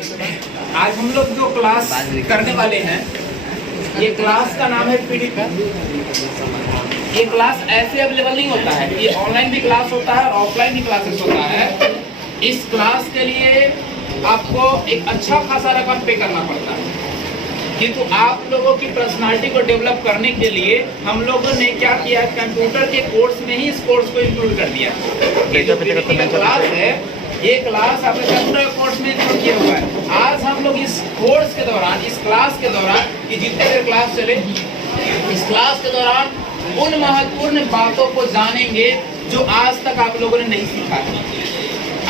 आज हम लोग जो क्लास करने वाले हैं, ये क्लास का नाम है पीडीपी। ये क्लास ऐसे अवेलेबल नहीं होता है, ये ऑनलाइन भी क्लास होता है और ऑफलाइन भी क्लासेस होता है। इस क्लास के लिए आपको एक अच्छा खासा रकम पे करना पड़ता है, किंतु आप लोगों की पर्सनालिटी को डेवलप करने के लिए हम लोगों ने क्या किया, कंप्यूटर के कोर्स में ही इस कोर्स को इंक्लूड कर दिया। ये जो पीडीपी का क्लास है, ये क्लास आपके कंप्यूटर कोर्स में इंक्लूड किया हुआ है। आज हम लोग इस कोर्स के दौरान, इस क्लास के दौरान, कि जितने देर क्लास चले, इस क्लास के दौरान उन महत्वपूर्ण बातों को जानेंगे जो आज तक आप लोगों ने नहीं सीखा है।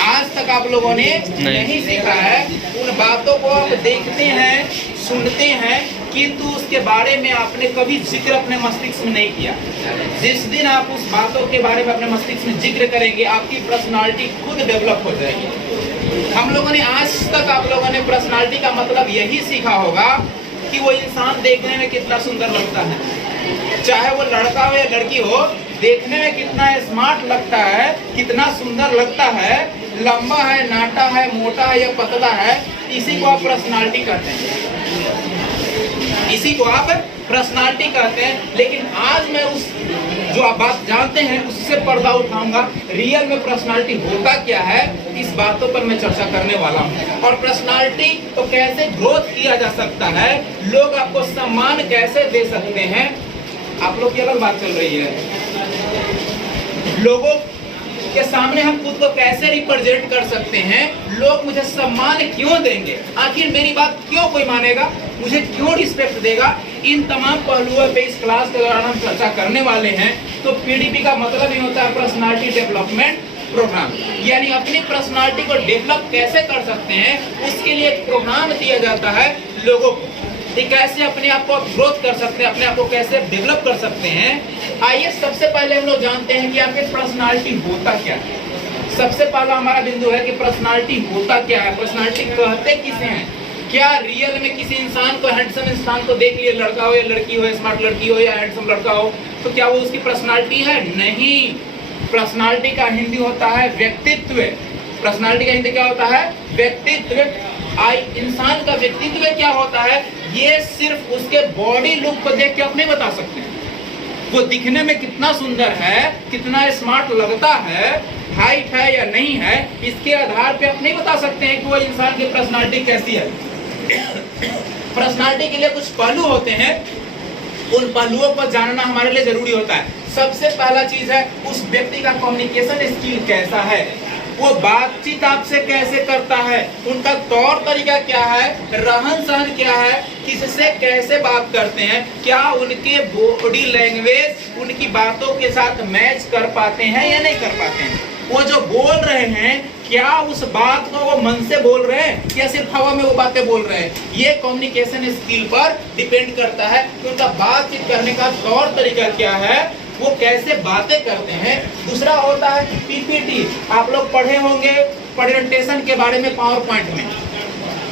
आज तक आप लोगों ने नहीं सीखा है। उन बातों को आप देखते हैं, सुनते हैं, किंतु उसके बारे में आपने कभी जिक्र अपने मस्तिष्क में नहीं किया। जिस दिन आप उस बातों के बारे में अपने मस्तिष्क में जिक्र करेंगे, आपकी पर्सनालिटी खुद डेवलप हो जाएगी। हम लोगों ने आज तक, आप लोगों ने पर्सनालिटी का मतलब यही सीखा होगा कि वो इंसान देखने में कितना सुंदर लगता है, चाहे वो लड़का हो या लड़की हो, देखने में कितना स्मार्ट लगता है, कितना सुंदर लगता है, लंबा है, नाटा है, मोटा है या पतला है, इसी को आप पर्सनालिटी कहते हैं। इसी को आप पर्सनालिटी कहते हैं। लेकिन आज मैं उस जो आप बात जानते हैं उससे पर्दा उठाऊंगा। रियल में पर्सनालिटी होता क्या है, इस बातों पर मैं चर्चा करने वाला हूं। और पर्सनालिटी तो कैसे ग्रोथ किया जा सकता है, लोग आपको सम्मान कैसे दे सकते हैं। आप लोग की अलग बात चल रही है, लोगों के सामने हम खुद को कैसे रिप्रेजेंट कर सकते हैं, लोग मुझे सम्मान क्यों देंगे, आखिर मेरी बात क्यों कोई मानेगा, मुझे क्यों रिस्पेक्ट देगा, इन तमाम पहलुओं पे इस क्लास के दौरान हम चर्चा करने वाले हैं। तो पीडीपी का मतलब ही होता है पर्सनालिटी डेवलपमेंट प्रोग्राम, यानी अपनी पर्सनालिटी को डेवलप कैसे कर सकते हैं, उसके लिए एक प्रोग्राम दिया जाता है लोगों को कि कैसे अपने आप को ग्रोथ कर सकते हैं, अपने आप को कैसे डेवलप कर सकते हैं। आइए सबसे पहले हम लोग जानते हैं कि आपकी पर्सनालिटी होता क्या है। सबसे पहला हमारा बिंदु है कि पर्सनालिटी होता क्या है, पर्सनालिटी कहते किसे हैं। क्या रियल में किसी इंसान को, हैंडसम इंसान को देख लिए, लड़का हो या लड़की हो, स्मार्ट लड़की हो या हैंडसम लड़का हो, तो क्या वो उसकी पर्सनालिटी है? नहीं। पर्सनालिटी का हिंदी होता है व्यक्तित्व। पर्सनालिटी का हिंदी क्या होता है? व्यक्तित्व। इंसान का व्यक्तित्व क्या होता है, ये सिर्फ उसके बॉडी लुक को देख के आप नहीं बता सकते। वो दिखने में कितना सुंदर है, कितना स्मार्ट लगता है, हाइट है या नहीं है, इसके आधार पे आप नहीं बता सकते हैं कि वो इंसान की पर्सनालिटी कैसी है। पर्सनालिटी के लिए कुछ पहलू होते हैं, उन पहलुओं को जानना हमारे लिए जरूरी होता है। सबसे पहला चीज है उस व्यक्ति का कम्युनिकेशन स्किल कैसा है, वो बातचीत आपसे कैसे करता है, उनका तौर तरीका क्या है, रहन सहन क्या है, किससे कैसे बात करते हैं, क्या उनके बॉडी लैंग्वेज उनकी बातों के साथ मैच कर पाते हैं या नहीं कर पाते हैं। वो जो बोल रहे हैं, क्या उस बात को वो मन से बोल रहे हैं या सिर्फ हवा में वो बातें बोल रहे हैं। ये कम्युनिकेशन स्किल पर डिपेंड करता है कि उनका बातचीत करने का तौर तरीका क्या है, वो कैसे बातें करते हैं। दूसरा होता है पीपीटी। आप लोग पढ़े होंगे प्रेजेंटेशन के बारे में, पावर पॉइंट में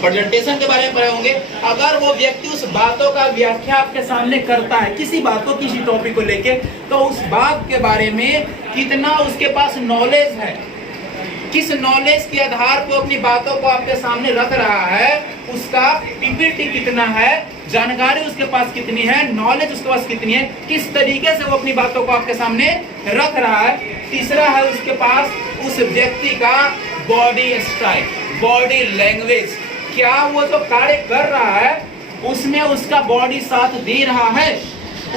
प्रेजेंटेशन के बारे में पढ़े होंगे। अगर वो व्यक्ति उस बातों का व्याख्या आपके सामने करता है, किसी बात को, किसी टॉपिक को लेके, तो उस बात के बारे में कितना उसके पास नॉलेज है, किस नॉलेज के आधार पर अपनी बातों को आपके सामने रख रहा है, उसका पीपीटी कितना है, जानकारी उसके पास कितनी है, नॉलेज उसके पास कितनी है, किस तरीके से वो अपनी बातों को आपके सामने रख रहा है। तीसरा है उसके पास उस व्यक्ति का बॉडी स्टाइल, बॉडी लैंग्वेज। क्या वो जो कार्य कर रहा है उसमें उसका बॉडी साथ दे रहा है,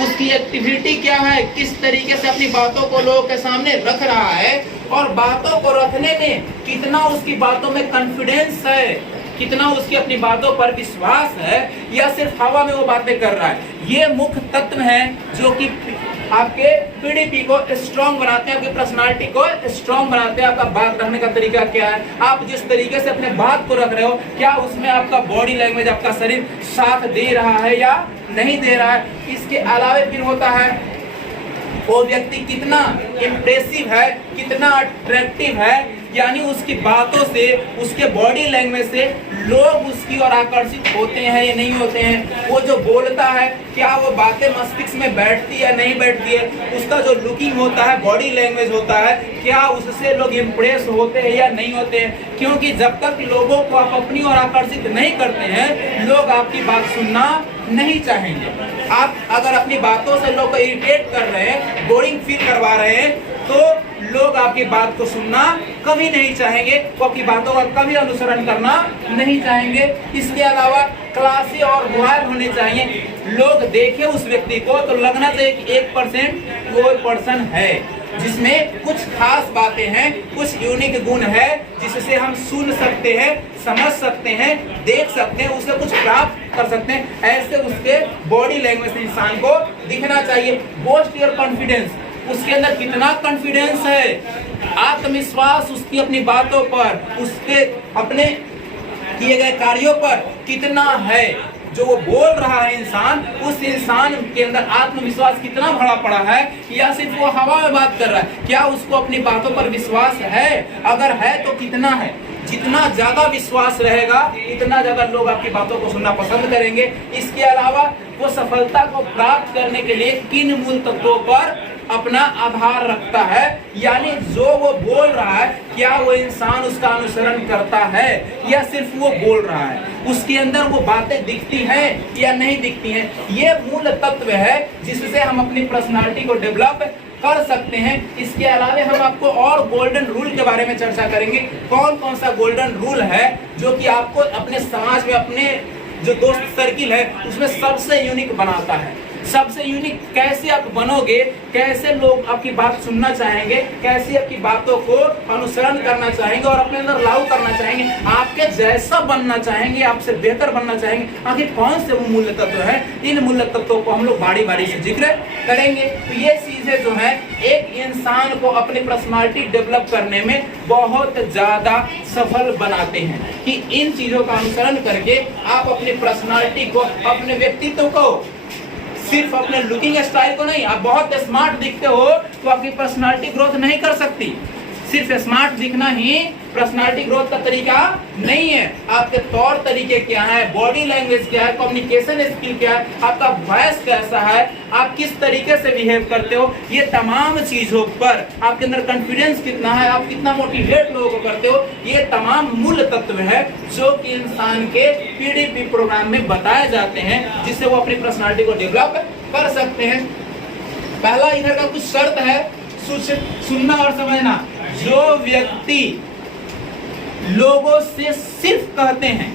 उसकी एक्टिविटी क्या है, किस तरीके से अपनी बातों को लोगों के सामने रख रहा है, और बातों को रखने में कितना उसकी बातों में कॉन्फिडेंस है, कितना उसकी अपनी बातों पर विश्वास है, या सिर्फ हवा में वो बातें कर रहा है। ये मुख्य तत्व हैं जो कि आपके पीडीपी को स्ट्रॉन्ग बनाते हैं, आपकी पर्सनालिटी को स्ट्रॉन्ग बनाते हैं। आपका बात रखने का तरीका क्या है, आप जिस तरीके से अपने बात को रख रहे हो, क्या उसमें आपका बॉडी लैंग्वेज, आपका शरीर साथ दे रहा है या नहीं दे रहा है। इसके अलावा फिर होता है वो व्यक्ति कितना इम्प्रेसिव है, कितना अट्रैक्टिव है, यानी उसकी बातों से, उसके बॉडी लैंग्वेज से लोग उसकी ओर आकर्षित होते हैं या नहीं होते हैं। वो जो बोलता है, क्या वो बातें मस्तिष्क में बैठती है नहीं बैठती है, उसका जो लुकिंग होता है, बॉडी लैंग्वेज होता है, क्या उससे लोग इम्प्रेस होते हैं या नहीं होते हैं। क्योंकि जब तक लोगों को आप अपनी ओर आकर्षित नहीं करते हैं, लोग आपकी बात सुनना नहीं चाहेंगे। आप अगर अपनी बातों से लोग को इरिटेट कर रहे हैं, बोरिंग फील करवा रहे हैं, तो लोग आपकी बात को सुनना कभी नहीं चाहेंगे, वो आपकी बातों का कभी अनुसरण करना नहीं चाहेंगे। इसके अलावा क्लासी और रॉयल होने चाहिए। लोग देखें उस व्यक्ति को तो लगना चाहिए कि 1% कोई पर्सन है जिसमें कुछ खास बातें हैं, कुछ यूनिक गुण है, जिससे हम सुन सकते हैं, समझ सकते हैं, देख सकते हैं, उससे कुछ प्राप्त कर सकते हैं। ऐसे उसके बॉडी लैंग्वेज से इंसान को दिखना चाहिए। बोस्ट योर कॉन्फिडेंस, उसके अंदर कितना कॉन्फिडेंस है, आत्मविश्वास उसकी अपनी बातों पर, उसके अपने किए गए कार्यों पर कितना है। जो वो बोल रहा है इंसान, उस इंसान के अंदर आत्मविश्वास कितना भरा पड़ा है, या सिर्फ वो हवा में बात कर रहा है। क्या उसको अपनी बातों पर विश्वास है? अगर है तो कितना है? जितना ज्यादा विश्वास रहेगा, इतना ज्यादा लोग आपकी बातों को सुनना पसंद करेंगे। इसके अलावा वो सफलता को प्राप्त करने के लिए किन मूल तत्वों पर अपना आधार रखता है, यानी जो वो बोल रहा है, क्या वो इंसान उसका अनुसरण करता है या सिर्फ वो बोल रहा है, उसके अंदर वो बातें दिखती हैं या नहीं दिखती हैं। ये मूल तत्व है जिससे हम अपनी पर्सनालिटी को डेवलप कर सकते हैं। इसके अलावा हम आपको और गोल्डन रूल के बारे में चर्चा करेंगे। कौन कौन सा गोल्डन रूल है जो कि आपको अपने समाज में, अपने जो दोस्त सर्किल है, उसमें सबसे यूनिक बनाता है। सबसे यूनिक कैसे आप बनोगे, कैसे लोग आपकी बात सुनना चाहेंगे, कैसे आपकी बातों को अनुसरण करना चाहेंगे और अपने अंदर लागू करना चाहेंगे, आपके जैसा बनना चाहेंगे, आपसे बेहतर बनना चाहेंगे। आखिर कौन से वो मूल्य तत्व है, इन मूल्य तत्वों को हम लोग बारी बारी से जिक्र करेंगे। तो ये चीजें जो है एक इंसान को अपनी पर्सनालिटी डेवलप करने में बहुत ज्यादा सफल बनाते हैं, कि इन चीजों का अनुसरण करके आप अपनी पर्सनालिटी को, अपने व्यक्तित्व को, सिर्फ अपने लुकिंग स्टाइल को नहीं, आप बहुत स्मार्ट दिखते हो तो आपकी पर्सनालिटी ग्रोथ नहीं कर सकती। सिर्फ स्मार्ट दिखना ही पर्सनालिटी ग्रोथ का तरीका नहीं है। आपके तौर तरीके क्या है, बॉडी लैंग्वेज क्या है, कम्युनिकेशन स्किल क्या है, आपका वॉइस कैसा है, आप किस तरीके से बिहेव करते हो, ये तमाम चीजों पर, आपके अंदर कॉन्फिडेंस कितना है, आप कितना मोटिवेट लोगों को करते हो, ये तमाम मूल तत्व है जो कि इंसान के पीडीपी प्रोग्राम में बताए जाते हैं, जिससे वो अपनी पर्सनालिटी को डेवलप कर सकते हैं। पहला इधर का कुछ शर्त है, सुनना और समझना। जो व्यक्ति लोगों से सिर्फ कहते हैं,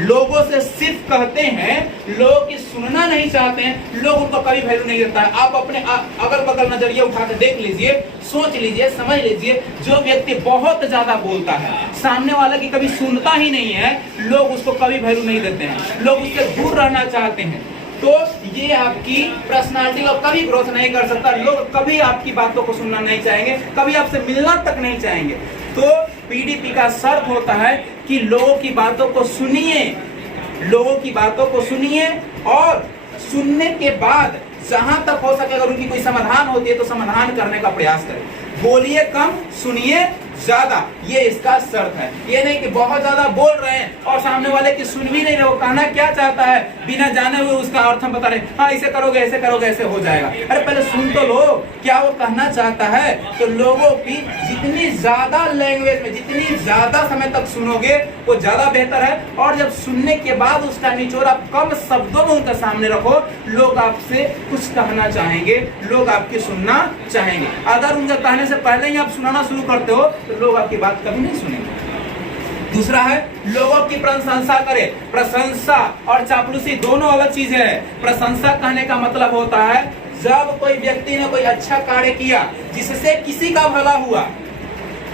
लोगों से सिर्फ कहते हैं, लोगों की सुनना नहीं चाहते हैं, लोग उनको कभी वैल्यू नहीं देता है। आप अपने अगल बगल नजरिए उठा कर देख लीजिए, सोच लीजिए, समझ लीजिए। जो व्यक्ति बहुत ज्यादा बोलता है, सामने वाला की कभी सुनता ही नहीं है, लोग उसको कभी वैल्यू नहीं देते हैं, लोग उससे दूर रहना चाहते हैं। तो ये आपकी पर्सनालिटी को कभी ग्रोथ नहीं कर सकता। लोग कभी आपकी बातों को सुनना नहीं चाहेंगे, कभी आपसे मिलना तक नहीं चाहेंगे। तो पीडीपी का शर्त होता है कि लोगों की बातों को सुनिए, लोगों की बातों को सुनिए, और सुनने के बाद जहां तक हो सके अगर उनकी कोई समाधान होती है तो समाधान करने का प्रयास करें। बोलिए कम, सुनिए ज्यादा, ये इसका शर्त है। ये नहीं कि बहुत ज्यादा बोल रहे हैं और सामने वाले की सुन भी नहीं रहे, वो कहना क्या चाहता है बिना जाने हुए उसका अर्थ हम बता रहे, हाँ ऐसे करोगे, ऐसे करोगे, ऐसे हो जाएगा। अरे पहले सुन तो लो क्या वो कहना चाहता है। तो लोगों की जितनी ज्यादा लैंग्वेज में, जितनी ज्यादा समय तक सुनोगे वो ज्यादा बेहतर है। और जब सुनने के बाद उसका निचोड़ आप कम शब्दों में उनके सामने रखो, लोग आपसे कुछ कहना चाहेंगे, लोग आपकी सुनना चाहेंगे। अगर उनके कहने से पहले ही आप सुनाना शुरू करते हो तो लोग आपकी बात कभी नहीं सुनेंगे। दूसरा है लोगों की प्रशंसा करें। प्रशंसा और चापलूसी दोनों अलग चीजें हैं। प्रशंसा कहने का मतलब होता है जब कोई व्यक्ति ने कोई अच्छा कार्य किया जिससे किसी का भला हुआ,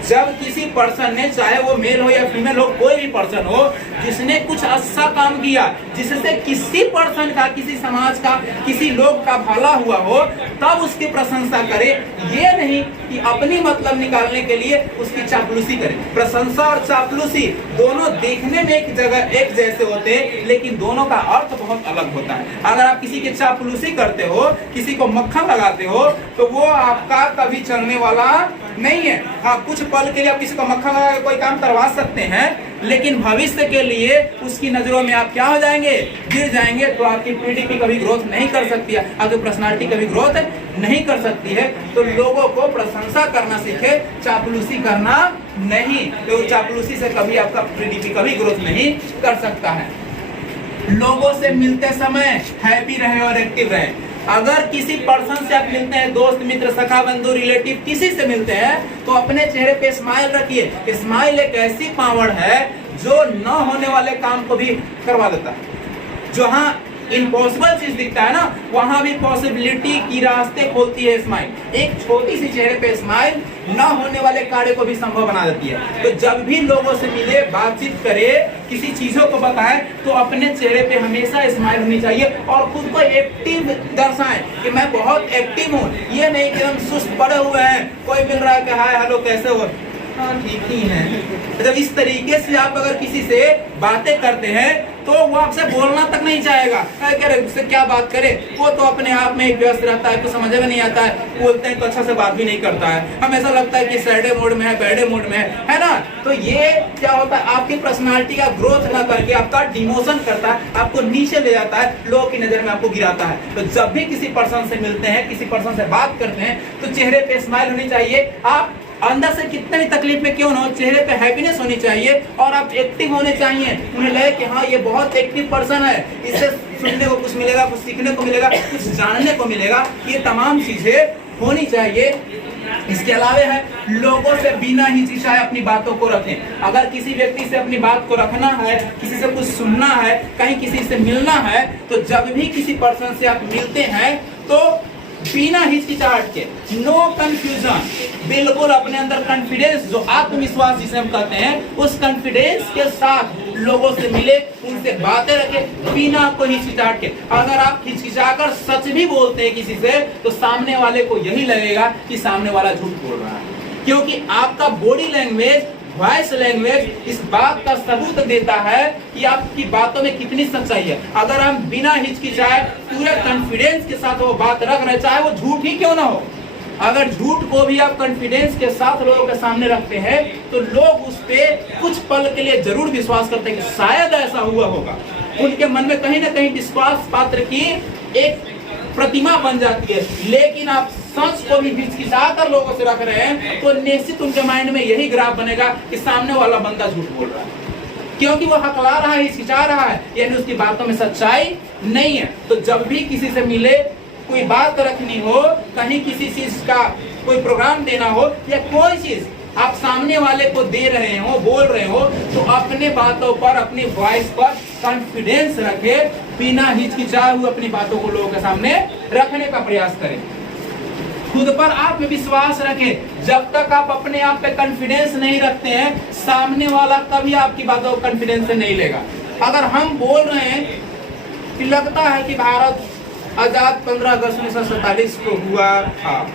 जब किसी पर्सन ने, चाहे वो मेल हो या फीमेल हो, कोई भी पर्सन हो, जिसने कुछ अच्छा काम किया जिससे किसी पर्सन का, किसी समाज का, किसी लोग का भला हुआ हो, तब उसकी प्रशंसा करे। ये नहीं कि अपनी मतलब निकालने के लिए उसकी चापलूसी करे। प्रशंसा और चापलूसी दोनों देखने में एक जगह एक जैसे होते हैं, लेकिन दोनों का अर्थ बहुत अलग होता है। अगर आप किसी की चापलूसी करते हो, किसी को मक्खन लगाते हो, तो वो आपका कभी चलने वाला नहीं है। हाँ, कुछ पल के लिए आप किसी को मक्खन लगा के कोई काम करवा सकते हैं, लेकिन भविष्य के लिए उसकी नजरों में आप क्या हो जाएंगे, गिर जाएंगे। तो आपकी पीडीपी कभी ग्रोथ नहीं कर सकती है, आपकी पर्सनालिटी कभी ग्रोथ नहीं कर सकती है। तो लोगों को प्रशंसा करना सीखे, चापलूसी करना नहीं। तो चापलूसी से कभी आपका पीडीपी कभी ग्रोथ नहीं कर सकता है। लोगों से मिलते समय हैप्पी रहे और एक्टिव रहे। अगर किसी पर्सन से आप मिलते हैं, दोस्त, मित्र, सखा, बंधु, रिलेटिव, किसी से मिलते हैं, तो अपने चेहरे पे स्माइल रखिए। स्माइल एक ऐसी पावर है जो न होने वाले काम को भी करवा देता है। जहां इम्पॉसिबल चीज दिखता है ना, वहां भी पॉसिबिलिटी की रास्ते खोलती है स्माइल। एक छोटी सी चेहरे पे स्माइल न होने वाले कार्य को भी संभव बना देती है। तो जब भी लोगों से मिले, बातचीत करे, किसी चीजों को बताएं, तो अपने चेहरे पे हमेशा स्माइल होनी चाहिए और खुद को एक्टिव दर्शाएं कि मैं बहुत एक्टिव हूँ। ये नहीं कि हम सुस्त पड़े हुए हैं, कोई मिल रहा है कि हाय हेलो कैसे हो, हाँ ठीक ही है। जब इस तरीके से आप अगर किसी से बातें करते हैं, तो वो आपसे बोलना तक नहीं चाहेगा। कह रहे उससे क्या बात करे, वो तो अपने आप में ही व्यस्त रहता है, कुछ समझ में नहीं आता है, बोलते हैं तो अच्छा से बात भी नहीं करता है, हमेशा लगता है कि सैडे मूड में है, बैडे मूड में है ना। तो ये क्या होता है, आपकी पर्सनालिटी का ग्रोथ ना करके आपका डिमोशन करता है, आपको नीचे ले जाता है, लोगों की नजर में आपको गिराता है। तो जब भी किसी पर्सन से मिलते हैं, किसी पर्सन से बात करते हैं, तो चेहरे पे स्माइल होनी चाहिए। आप अंदर से कितने भी तकलीफ में क्यों ना हो, चेहरे पे हैप्पीनेस होनी चाहिए और आप एक्टिव होने चाहिए। उन्हें लगे कि हाँ ये बहुत एक्टिव पर्सन है, इससे सुनने को कुछ मिलेगा, कुछ सीखने को मिलेगा, कुछ जानने को मिलेगा। ये तमाम चीजें होनी चाहिए। इसके अलावा है, लोगों से बिना हिचकिचाए अपनी बातों को रखें। अगर किसी व्यक्ति से अपनी बात को रखना है, किसी से कुछ सुनना है, कहीं किसी से मिलना है, तो जब भी किसी पर्सन से आप मिलते हैं, तो बिना हिचकिचाहट के, नो कंफ्यूजन, बिल्कुल अपने अंदर कॉन्फिडेंस, जो आत्मविश्वास जिसे हम कहते हैं, उस कॉन्फिडेंस के साथ लोगों से मिले, उनसे बातें रखें बिना कोई हिचकिचाहट के। अगर आप हिचकिचाकर सच भी बोलते हैं किसी से, तो सामने वाले को यही लगेगा कि सामने वाला झूठ बोल रहा है, क्योंकि आपका बॉडी लैंग्वेज, वॉइस लैंग्वेज इस बात का सबूत देता है कि आपकी बातों में कितनी सच्चाई है। अगर हम बिना हिचकिचाए पूरे कॉन्फिडेंस के साथ वो बात रख रहे, चाहे वो झूठ ही क्यों ना हो, अगर झूठ को भी आप कॉन्फिडेंस के साथ लोगों के सामने रखते हैं, तो लोग उस पे कुछ पल के लिए जरूर विश्वास करते हैं कि शायद ऐसा हुआ होगा। उनके मन में कहीं ना कहीं विश्वास पात्र की एक प्रतिमा बन जाती है। लेकिन आप सच को भी हिचकिचाकर लोगों से रख रहे हैं, तो निश्चित उनके माइंड में यही ग्राफ बनेगा कि सामने वाला बंदा झूठ बोल रहा है, क्योंकि वो हकला रहा है, हिचकिचा रहा है, यानी उसकी बातों में सच्चाई नहीं है। तो जब भी किसी से मिले, कोई बात रखनी हो, कहीं किसी चीज का कोई प्रोग्राम देना हो, या कोई चीज आप सामने वाले को दे रहे हो, बोल रहे हो, तो अपने बातों पर, अपनी वॉइस पर कॉन्फिडेंस रखे, बिना हिचकिचाए हुए अपनी बातों को लोगों के सामने रखने का प्रयास करें। खुद पर आत्मविश्वास रखें। जब तक आप अपने आप पे कॉन्फिडेंस नहीं रखते हैं, सामने वाला कभी आपकी बातों को कॉन्फिडेंस से नहीं लेगा। अगर हम बोल रहे हैं कि लगता है कि भारत आजाद 15 अगस्त 1947 को हुआ था,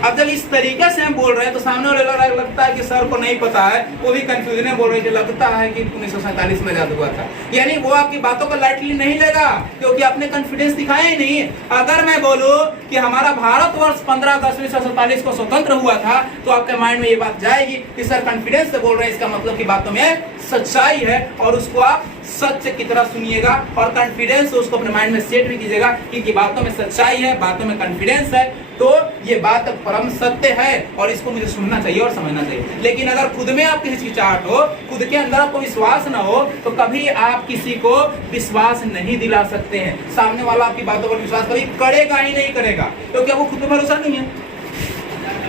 अब जब इस तरीके से हम बोल रहे हैं, तो सामने वाले लगता है कि सर को नहीं पता है, वो भी कंफ्यूजन में बोल रहे हैं कि लगता है कि 1947 में आजाद हुआ था। यानी वो आपकी बातों को लाइटली नहीं लेगा, क्योंकि आपने कॉन्फिडेंस दिखाया ही नहीं। अगर मैं बोलूं कि हमारा भारतवर्ष 15 अगस्त 1947 को स्वतंत्र हुआ था, तो आपके माइंड में ये बात जाएगी कि सर कॉन्फिडेंस से बोल रहे हैं, इसका मतलब की बातों में सच्चाई है, और उसको आप सत्य की तरह सुनिएगा और कॉन्फिडेंस उसको अपने माइंड में सेट भी कीजिएगा कि बातों में सच्चाई है, बातों में कॉन्फिडेंस है, तो ये बात परम सत्य है और इसको मुझे सुनना चाहिए और समझना चाहिए। लेकिन अगर खुद में आपकी हिचकिचाहट हो, खुद के अंदर आपको विश्वास ना हो, तो कभी आप किसी को विश्वास नहीं दिला सकते हैं। सामने वाला आपकी बातों पर विश्वास कभी करेगा ही नहीं करेगा, क्योंकि आपको खुद पे भरोसा नहीं है।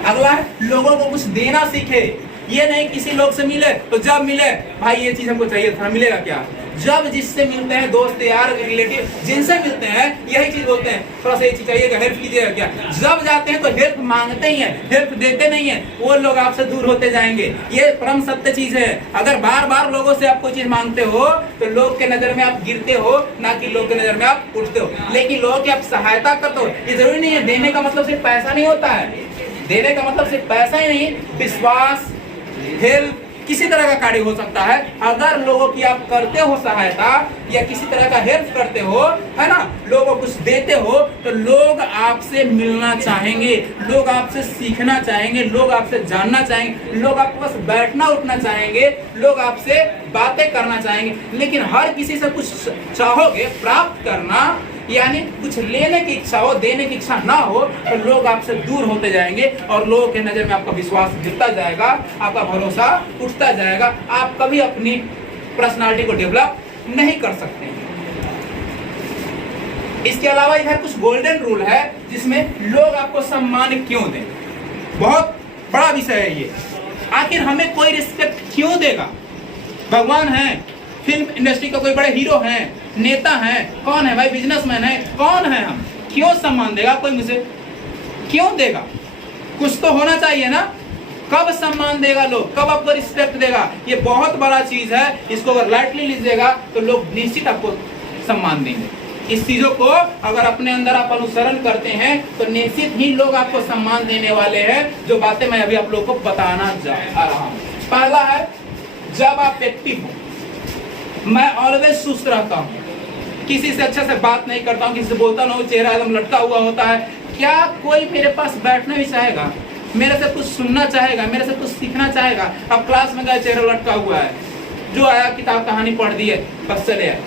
अगला है, लोगों को कुछ देना सीखे। ये नहीं किसी लोग से मिले तो जब मिले भाई ये चीज हमको चाहिए था, मिलेगा क्या, जब जिससे मिलते हैं, दोस्त यार रिलेटिव जिनसे मिलते हैं, यही चीज बोलते हैं, थोड़ा सा ये चीज चाहिएगा, हेल्प कीजिएगा क्या। जब जाते हैं तो हेल्प मांगते ही हैं, हेल्प देते नहीं है, वो लोग आपसे दूर होते जाएंगे। ये परम सत्य चीज है। अगर बार बार लोगों से आप कोई चीज मांगते हो तो लोग के नजर में आप गिरते हो, ना कि लोग के नजर में आप उठते हो। लेकिन लोगों की आप सहायता करते हो, ये जरूरी नहीं है। देने का मतलब सिर्फ पैसा नहीं होता है, देने का मतलब सिर्फ पैसा ही नहीं, विश्वास, हेल्प, किसी तरह का कार्य हो सकता है। अगर लोगों की आप करते हो सहायता या किसी तरह का हेल्प करते हो, है ना, लोगों को कुछ देते हो, तो लोग आपसे मिलना चाहेंगे, लोग आपसे सीखना चाहेंगे, लोग आपसे जानना चाहेंगे, लोग आपके पास बैठना उठना चाहेंगे, लोग आपसे बातें करना चाहेंगे। लेकिन हर किसी से कुछ चाहोगे प्राप्त करना, यानी कुछ लेने की इच्छा हो, देने की इच्छा ना हो, तो लोग आपसे दूर होते जाएंगे और लोगों के नजर में आपका विश्वास गिरता जाएगा, आपका भरोसा उठता जाएगा। आप कभी अपनी पर्सनालिटी को डेवलप नहीं कर सकते। इसके अलावा इधर कुछ गोल्डन रूल है जिसमें लोग आपको सम्मान क्यों दें। बहुत बड़ा विषय है ये। आखिर हमें कोई रिस्पेक्ट क्यों देगा? भगवान है, फिल्म इंडस्ट्री का कोई बड़े हीरो हैं, नेता हैं, कौन है भाई, बिजनेसमैन है, कौन है, हम क्यों सम्मान देगा कोई मुझे? क्यों देगा? कुछ तो होना चाहिए ना। कब सम्मान देगा लोग, कब आपको रिस्पेक्ट देगा? ये बहुत बड़ा चीज है। इसको अगर लाइटली लीजिएगा तो लोग निश्चित आपको सम्मान देंगे। इस चीजों को अगर अपने अंदर आप अनुसरण करते हैं तो निश्चित ही लोग आपको सम्मान देने वाले हैं। जो बातें मैं अभी आप लोगों को बताना जा रहा हूं। पहला है, जब आप एक्टिव हो। मैं ऑलवेज सुस्त रहता हूँ, किसी से अच्छे से बात नहीं करता हूँ, किसी से बोलता ना हूँ, चेहरा एकदम लटका हुआ होता है। क्या कोई मेरे पास बैठना भी चाहेगा, मेरे से कुछ सुनना चाहेगा, मेरे से कुछ सीखना चाहेगा? अब क्लास में गए, चेहरा लटका हुआ है, जो आया किताब कहानी पढ़ दी है, बस चले आए।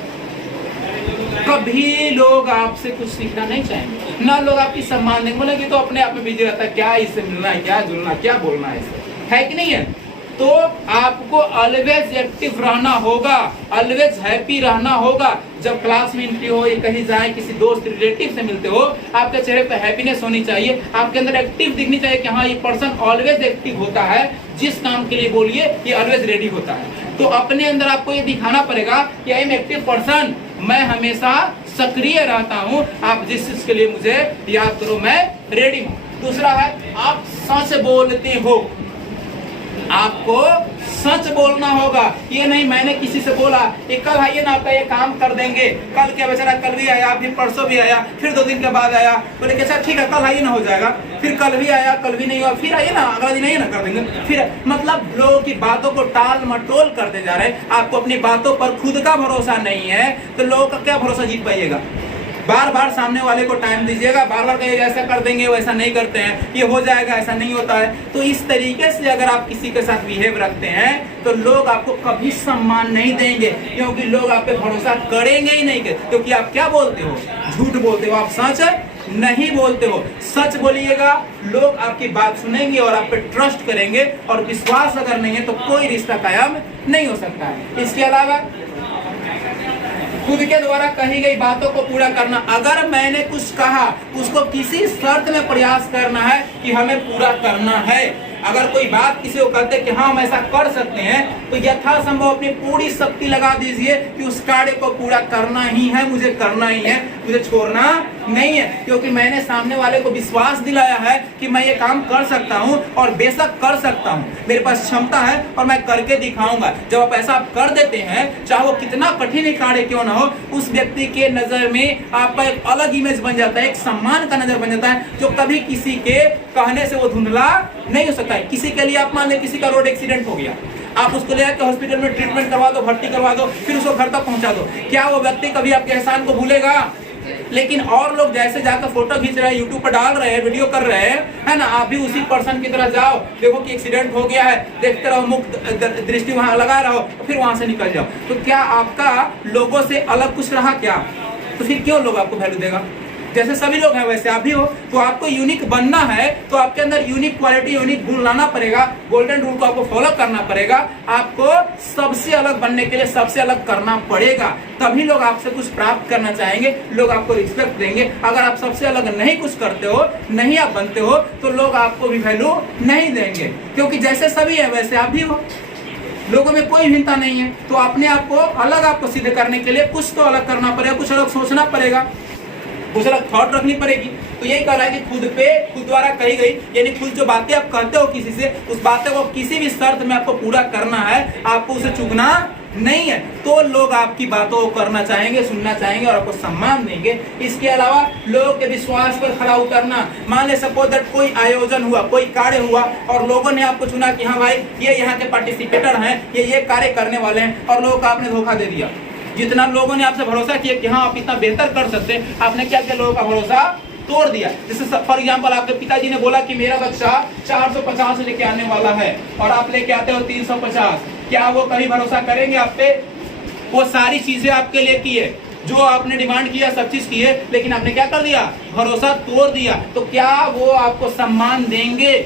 कभी लोग आपसे कुछ सीखना नहीं चाहेंगे, ना लोग आपकी सम्मान देंगे। बोले कि तो अपने आप में बिजी रहता है, क्या इससे मिलना है, क्या जुलना, क्या बोलना है, इससे है कि नहीं है? तो आपको ऑलवेज एक्टिव रहना होगा, ऑलवेज हैप्पी रहना होगा। जब क्लास में एंट्री हो या कहीं जाए, किसी दोस्त रिलेटिव से मिलते हो, आपके चेहरे पे हैप्पीनेस होनी चाहिए, आपके अंदर एक्टिव दिखनी चाहिए कि हाँ ये पर्सन ऑलवेज एक्टिव होता है, जिस काम के लिए बोलिए ये ऑलवेज रेडी होता है। तो अपने अंदर आपको ये दिखाना पड़ेगा कि आई एम एक्टिव पर्सन, मैं हमेशा सक्रिय रहता हूँ। आप जिस चीज के लिए मुझे याद करो, मैं रेडी हूँ। दूसरा है, आप सच बोलते हो। आपको सच बोलना होगा। ये नहीं मैंने किसी से बोला कि कल आइए ना, आपका ये काम कर देंगे, कल क्या बेचारा कल भी आया, फिर परसों भी आया, फिर 2 दिन के बाद आया, बोले कि अच्छा ठीक है कल आइए ना, हो जाएगा, फिर कल भी आया, कल भी नहीं हुआ, फिर आइए ना अगला दिन आइए ना, कर देंगे फिर। मतलब लोगों की बातों को टाल मटोल करते जा रहे हैं। आपको अपनी बातों पर खुद का भरोसा नहीं है तो लोगों का क्या भरोसा जीत पाइएगा? बार बार सामने वाले को टाइम दीजिएगा, बार बार कहिएगा ऐसा कर देंगे, वैसा नहीं करते हैं, ये हो जाएगा, ऐसा नहीं होता है। तो इस तरीके से अगर आप किसी के साथ बिहेव रखते हैं तो लोग आपको कभी सम्मान नहीं देंगे, क्योंकि लोग आप पे भरोसा करेंगे ही नहीं। क्योंकि आप क्या बोलते हो? झूठ बोलते हो, आप सच नहीं बोलते हो। सच बोलिएगा, लोग आपकी बात सुनेंगे और आप पे ट्रस्ट करेंगे। और विश्वास अगर नहीं है तो कोई रिश्ता कायम नहीं हो सकता है। इसके अलावा खुद के द्वारा कही गई बातों को पूरा करना। अगर मैंने कुछ कहा, उसको किसी शर्त में प्रयास करना है कि हमें पूरा करना है। अगर कोई बात किसी को कहते कि हाँ हम ऐसा कर सकते हैं, तो यथासंभव अपनी पूरी शक्ति लगा दीजिए कि उस कार्य को पूरा करना ही है, मुझे करना ही है, मुझे छोड़ना नहीं है। क्योंकि मैंने सामने वाले को विश्वास दिलाया है कि मैं ये काम कर सकता हूँ और बेशक कर सकता हूँ, मेरे पास क्षमता है और मैं करके दिखाऊंगा। जब आप ऐसा कर देते हैं, चाहे वो कितना कठिन कार्य क्यों ना हो, उस व्यक्ति के नजर में आपका एक अलग इमेज बन जाता है, एक सम्मान का नजर बन जाता है, जो कभी किसी के कहने से वो धुंधला नहीं हो सकता है। किसी के लिए आप मान लें किसी का रोड एक्सीडेंट हो गया, आप उसको ले आके हॉस्पिटल में ट्रीटमेंट करवा दो, भर्ती करवा दो, फिर उसको घर तक पहुंचा दो। क्या वो व्यक्ति कभी आपके एहसान को भूलेगा? लेकिन और लोग जैसे जाकर फोटो खींच रहे हैं, यूट्यूब पर डाल रहे हैं, वीडियो कर रहे हैं, है ना, आप भी उसी पर्सन की तरह जाओ, देखो कि एक्सीडेंट हो गया है, देखते रहो, मुक्त दृष्टि वहां लगा रहो, फिर वहां से निकल जाओ। तो क्या आपका लोगों से अलग कुछ रहा क्या? तो फिर क्यों लोग आपको वैल्यू देगा? जैसे सभी लोग हैं वैसे आप भी हो। तो आपको यूनिक बनना है तो आपके अंदर यूनिक क्वालिटी, यूनिक गुण लाना पड़ेगा। गोल्डन रूल को आपको फॉलो करना पड़ेगा। आपको सबसे अलग बनने के लिए सबसे अलग करना पड़ेगा, तभी लोग आपसे कुछ प्राप्त करना चाहेंगे, लोग आपको रिस्पेक्ट देंगे। अगर आप सबसे अलग नहीं कुछ करते हो, नहीं आप बनते हो, तो लोग आपको भी वैल्यू नहीं देंगे, क्योंकि जैसे सभी है वैसे आप भी हो। लोगों में कोई भिन्नता नहीं है, तो अपने आप को अलग आपको सिद्ध करने के लिए कुछ तो अलग करना पड़ेगा, कुछ अलग सोचना पड़ेगा, कुछ अलग थॉट रखनी पड़ेगी। तो यही कह रहा है कि खुद द्वारा कही गई, यानी खुद जो बातें आप कहते हो किसी से, उस बातें को किसी भी शर्त में आपको पूरा करना है, आपको उसे चूकना नहीं है, तो लोग आपकी बातों को करना चाहेंगे, सुनना चाहेंगे और आपको सम्मान देंगे। इसके अलावा लोगों के विश्वास पर खरा उतरना। मान ले सपोज दैट कोई आयोजन हुआ, कोई कार्य हुआ और लोगों ने आपको चुना कि हाँ भाई ये यहाँ के पार्टिसिपेटर हैं, ये कार्य करने वाले हैं, और लोगों को आपने धोखा दे दिया। जितना लोगों ने आपसे भरोसा किया कि हाँ आप इतना बेहतर कर सकते हैं, आपने क्या किया, लोगों का भरोसा तोड़ दिया। जैसे फॉर एग्जाम्पल आपके पिताजी ने बोला कि मेरा बच्चा 450 लेके आने वाला है और आप लेके आते हो 350, क्या वो कभी भरोसा करेंगे आप पे? वो सारी चीजें आपके लिए की है, जो आपने डिमांड किया सब चीज की है, लेकिन आपने क्या कर दिया, भरोसा तोड़ दिया। तो क्या वो आपको सम्मान देंगे?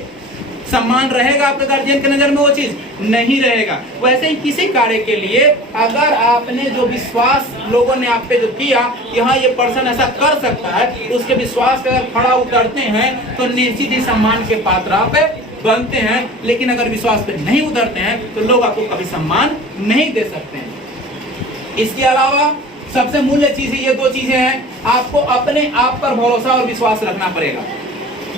सम्मान रहेगा आपके गार्जियन के नजर में? वो चीज नहीं रहेगा। वैसे ही किसी कार्य के लिए अगर आपने जो विश्वास लोगों ने आप पे जो किया कि हाँ ये पर्सन ऐसा कर सकता है, उसके विश्वास पे अगर खड़ा उतरते हैं तो निश्चित ही सम्मान के पात्र आप बनते हैं। लेकिन अगर विश्वास पे नहीं उतरते हैं तो लोग आपको कभी सम्मान नहीं दे सकते हैं। इसके अलावा सबसे मूल्य चीज ये दो चीजें हैं, आपको अपने आप पर भरोसा और विश्वास रखना पड़ेगा।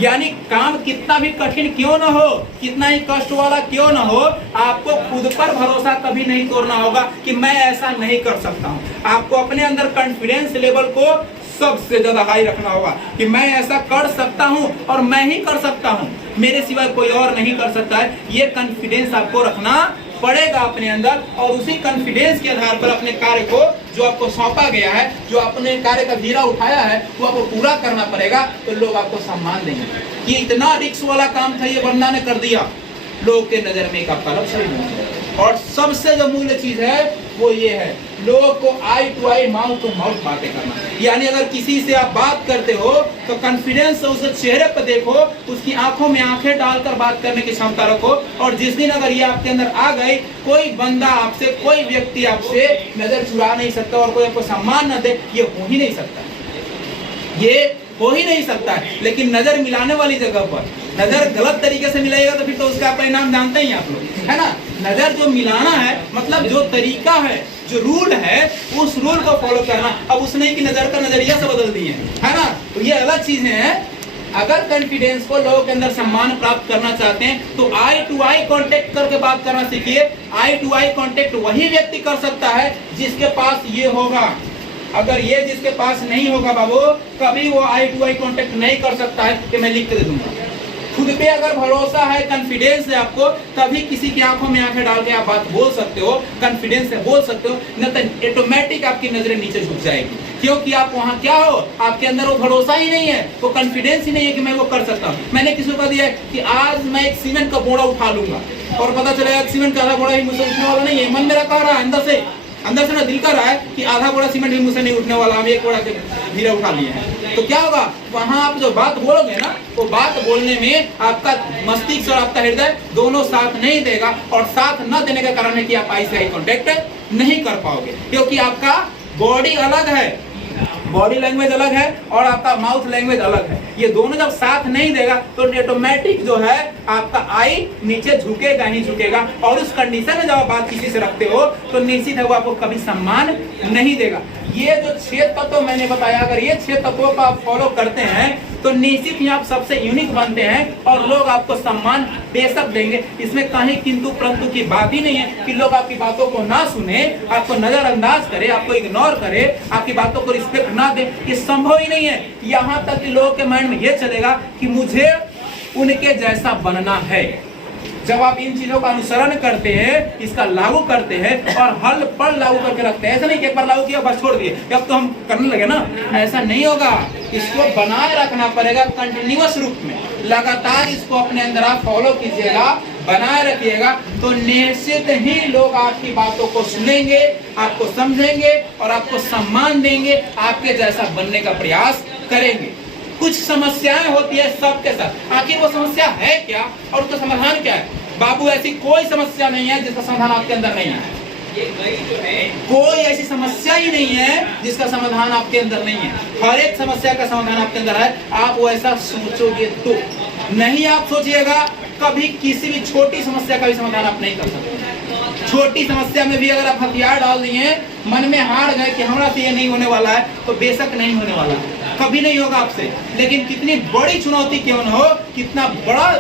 यानी काम कितना भी कठिन क्यों ना हो, कितना ही कष्ट वाला क्यों ना हो, आपको खुद पर भरोसा कभी नहीं तोड़ना होगा कि मैं ऐसा नहीं कर सकता हूँ। आपको अपने अंदर कॉन्फिडेंस लेवल को सबसे ज्यादा हाई रखना होगा कि मैं ऐसा कर सकता हूँ और मैं ही कर सकता हूँ, मेरे सिवाय कोई और नहीं कर सकता है। ये कॉन्फिडेंस आपको रखना पड़ेगा अपने अंदर, और उसी कॉन्फिडेंस के आधार पर अपने कार्य को जो आपको सौंपा गया है, जो आपने कार्य का बीड़ा उठाया है, वो आपको पूरा करना पड़ेगा। तो लोग आपको सम्मान देंगे कि इतना रिस्क वाला काम था ये बंदा ने कर दिया, लोग के नजर में एक आपका लक्ष्य नहीं। और सबसे जो मूल्य चीज है वो ये है, लोगों को eye to eye, mouth to mouth बातें करना। यानी अगर किसी से आप बात करते हो तो कॉन्फिडेंस से उसे चेहरे पर देखो, उसकी आंखों में आंखें डालकर बात करने की क्षमता रखो। और जिस दिन अगर ये आपके अंदर आ गई, कोई बंदा आपसे, कोई व्यक्ति आपसे नजर चुरा नहीं सकता और कोई आपको सम्मान न दे, ये हो ही नहीं सकता, ये हो ही नहीं सकता है। लेकिन नजर मिलाने वाली जगह पर नजर गलत तरीके से मिलाएगा तो फिर तो उसका परिणाम जानते ही आप लोग, है ना। नजर जो मिलाना है, मतलब जो तरीका है, जो रूल है, उस रूल को फॉलो करना। अब उसने की नजर का नजरिया से बदल दिए, है ना, तो ये अलग चीजें हैं। अगर कॉन्फिडेंस को लोगों के अंदर सम्मान प्राप्त करना चाहते हैं तो आई टू आई कांटेक्ट करके बात करना सीखिए। आई टू आई कांटेक्ट वही व्यक्ति कर सकता है जिसके पास ये होगा। अगर ये जिसके पास नहीं होगा बाबू, कभी वो आई टू आई कांटेक्ट नहीं कर सकता है कि मैं लिख के दे दूंगा। खुद पे अगर भरोसा है, कॉन्फिडेंस है आपको, तभी किसी की आंखों में आंखें डाल के आप बात बोल सकते हो, कॉन्फिडेंस से बोल सकते हो, न तो ऑटोमेटिक आपकी नजरें नीचे झुक जाएगी। क्योंकि आप वहाँ क्या हो, आपके अंदर वो भरोसा ही नहीं है, वो कॉन्फिडेंस ही नहीं है कि मैं वो कर सकता हूँ। मैंने किसी को दिया कि आज मैं एक सीमेंट का बोरा उठा लूंगा, और पता चलेगा सीमेंट का आधा बोरा ही मुझसे उठने वाला नहीं है। मन मेरा कह रहा है अंदर से ना दिल कर रहा है कि आधा बोरा सीमेंट भी मुझसे नहीं उठने वाला, हम एक बोरा से धीरे उठा लिए हैं। तो क्या होगा, वहां आप जो बात बोलोगे ना, वो बात बोलने में आपका मस्तिष्क और आपका हृदय दोनों साथ नहीं देगा, और साथ न देने का कारण है कि आप आई से आई कॉन्टेक्ट नहीं कर पाओगे। क्योंकि आपका बॉडी अलग है, बॉडी लैंग्वेज अलग है और आपका माउथ लैंग्वेज अलग है। ये दोनों जब साथ नहीं देगा तो ऑटोमेटिक जो है आपका आई नीचे झुकेगा ही झुकेगा। और उस कंडीशन में जब आप बात किसी से रखते हो तो निश्चित है वो आपको कभी सम्मान नहीं देगा। ये जो 6 तत्व मैंने बताया, अगर ये 6 तत्वों का आप फॉलो करते हैं तो निश्चित ही आप सबसे यूनिक बनते हैं और लोग आपको सम्मान बेशक देंगे। इसमें कहीं किंतु परंतु की बात ही नहीं है कि लोग आपकी बातों को ना सुने, आपको नजरअंदाज करे, आपको इग्नोर करे, आपकी बातों को रिस्पेक्ट ना दे। ये संभव ही नहीं है। यहाँ तक कि लोगों के माइंड में ये चलेगा कि मुझे उनके जैसा बनना है। जब आप इन चीजों का अनुसरण करते हैं, इसका लागू करते हैं और हल पल लागू करके रखते हैं, ऐसा नहीं कि एक बार लागू किया बस छोड़ दिए, अब तो हम करने लगे ना, ऐसा नहीं होगा। इसको बनाए रखना पड़ेगा कंटिन्यूअस रूप में, लगातार इसको अपने अंदर आप फॉलो कीजिएगा, बनाए रखिएगा, तो निश्चित ही लोग आपकी बातों को सुनेंगे, आपको समझेंगे और आपको सम्मान देंगे, आपके जैसा बनने का प्रयास करेंगे। कुछ समस्याएं होती है सबके साथ, आखिर वो समस्या है क्या और उसका समाधान क्या है? बाबू ऐसी कोई समस्या नहीं है जिसका समाधान आपके अंदर नहीं है। कोई ऐसी समस्या ही नहीं है जिसका समाधान आपके अंदर नहीं है। हर एक समस्या का समाधान आपके अंदर है। आप वैसा सोचोगे तो नहीं, आप सोचिएगा कभी किसी भी छोटी समस्या का भी समाधान आप नहीं कर सकते। छोटी समस्या में भी अगर आप हथियार डाल दिए, मन में हार गए कि हमारा से ये नहीं होने वाला है, तो बेशक नहीं होने वाला है, कभी नहीं होगा आपसे। लेकिन कितनी बड़ी चुनौती क्यों न हो, कितना बड़ा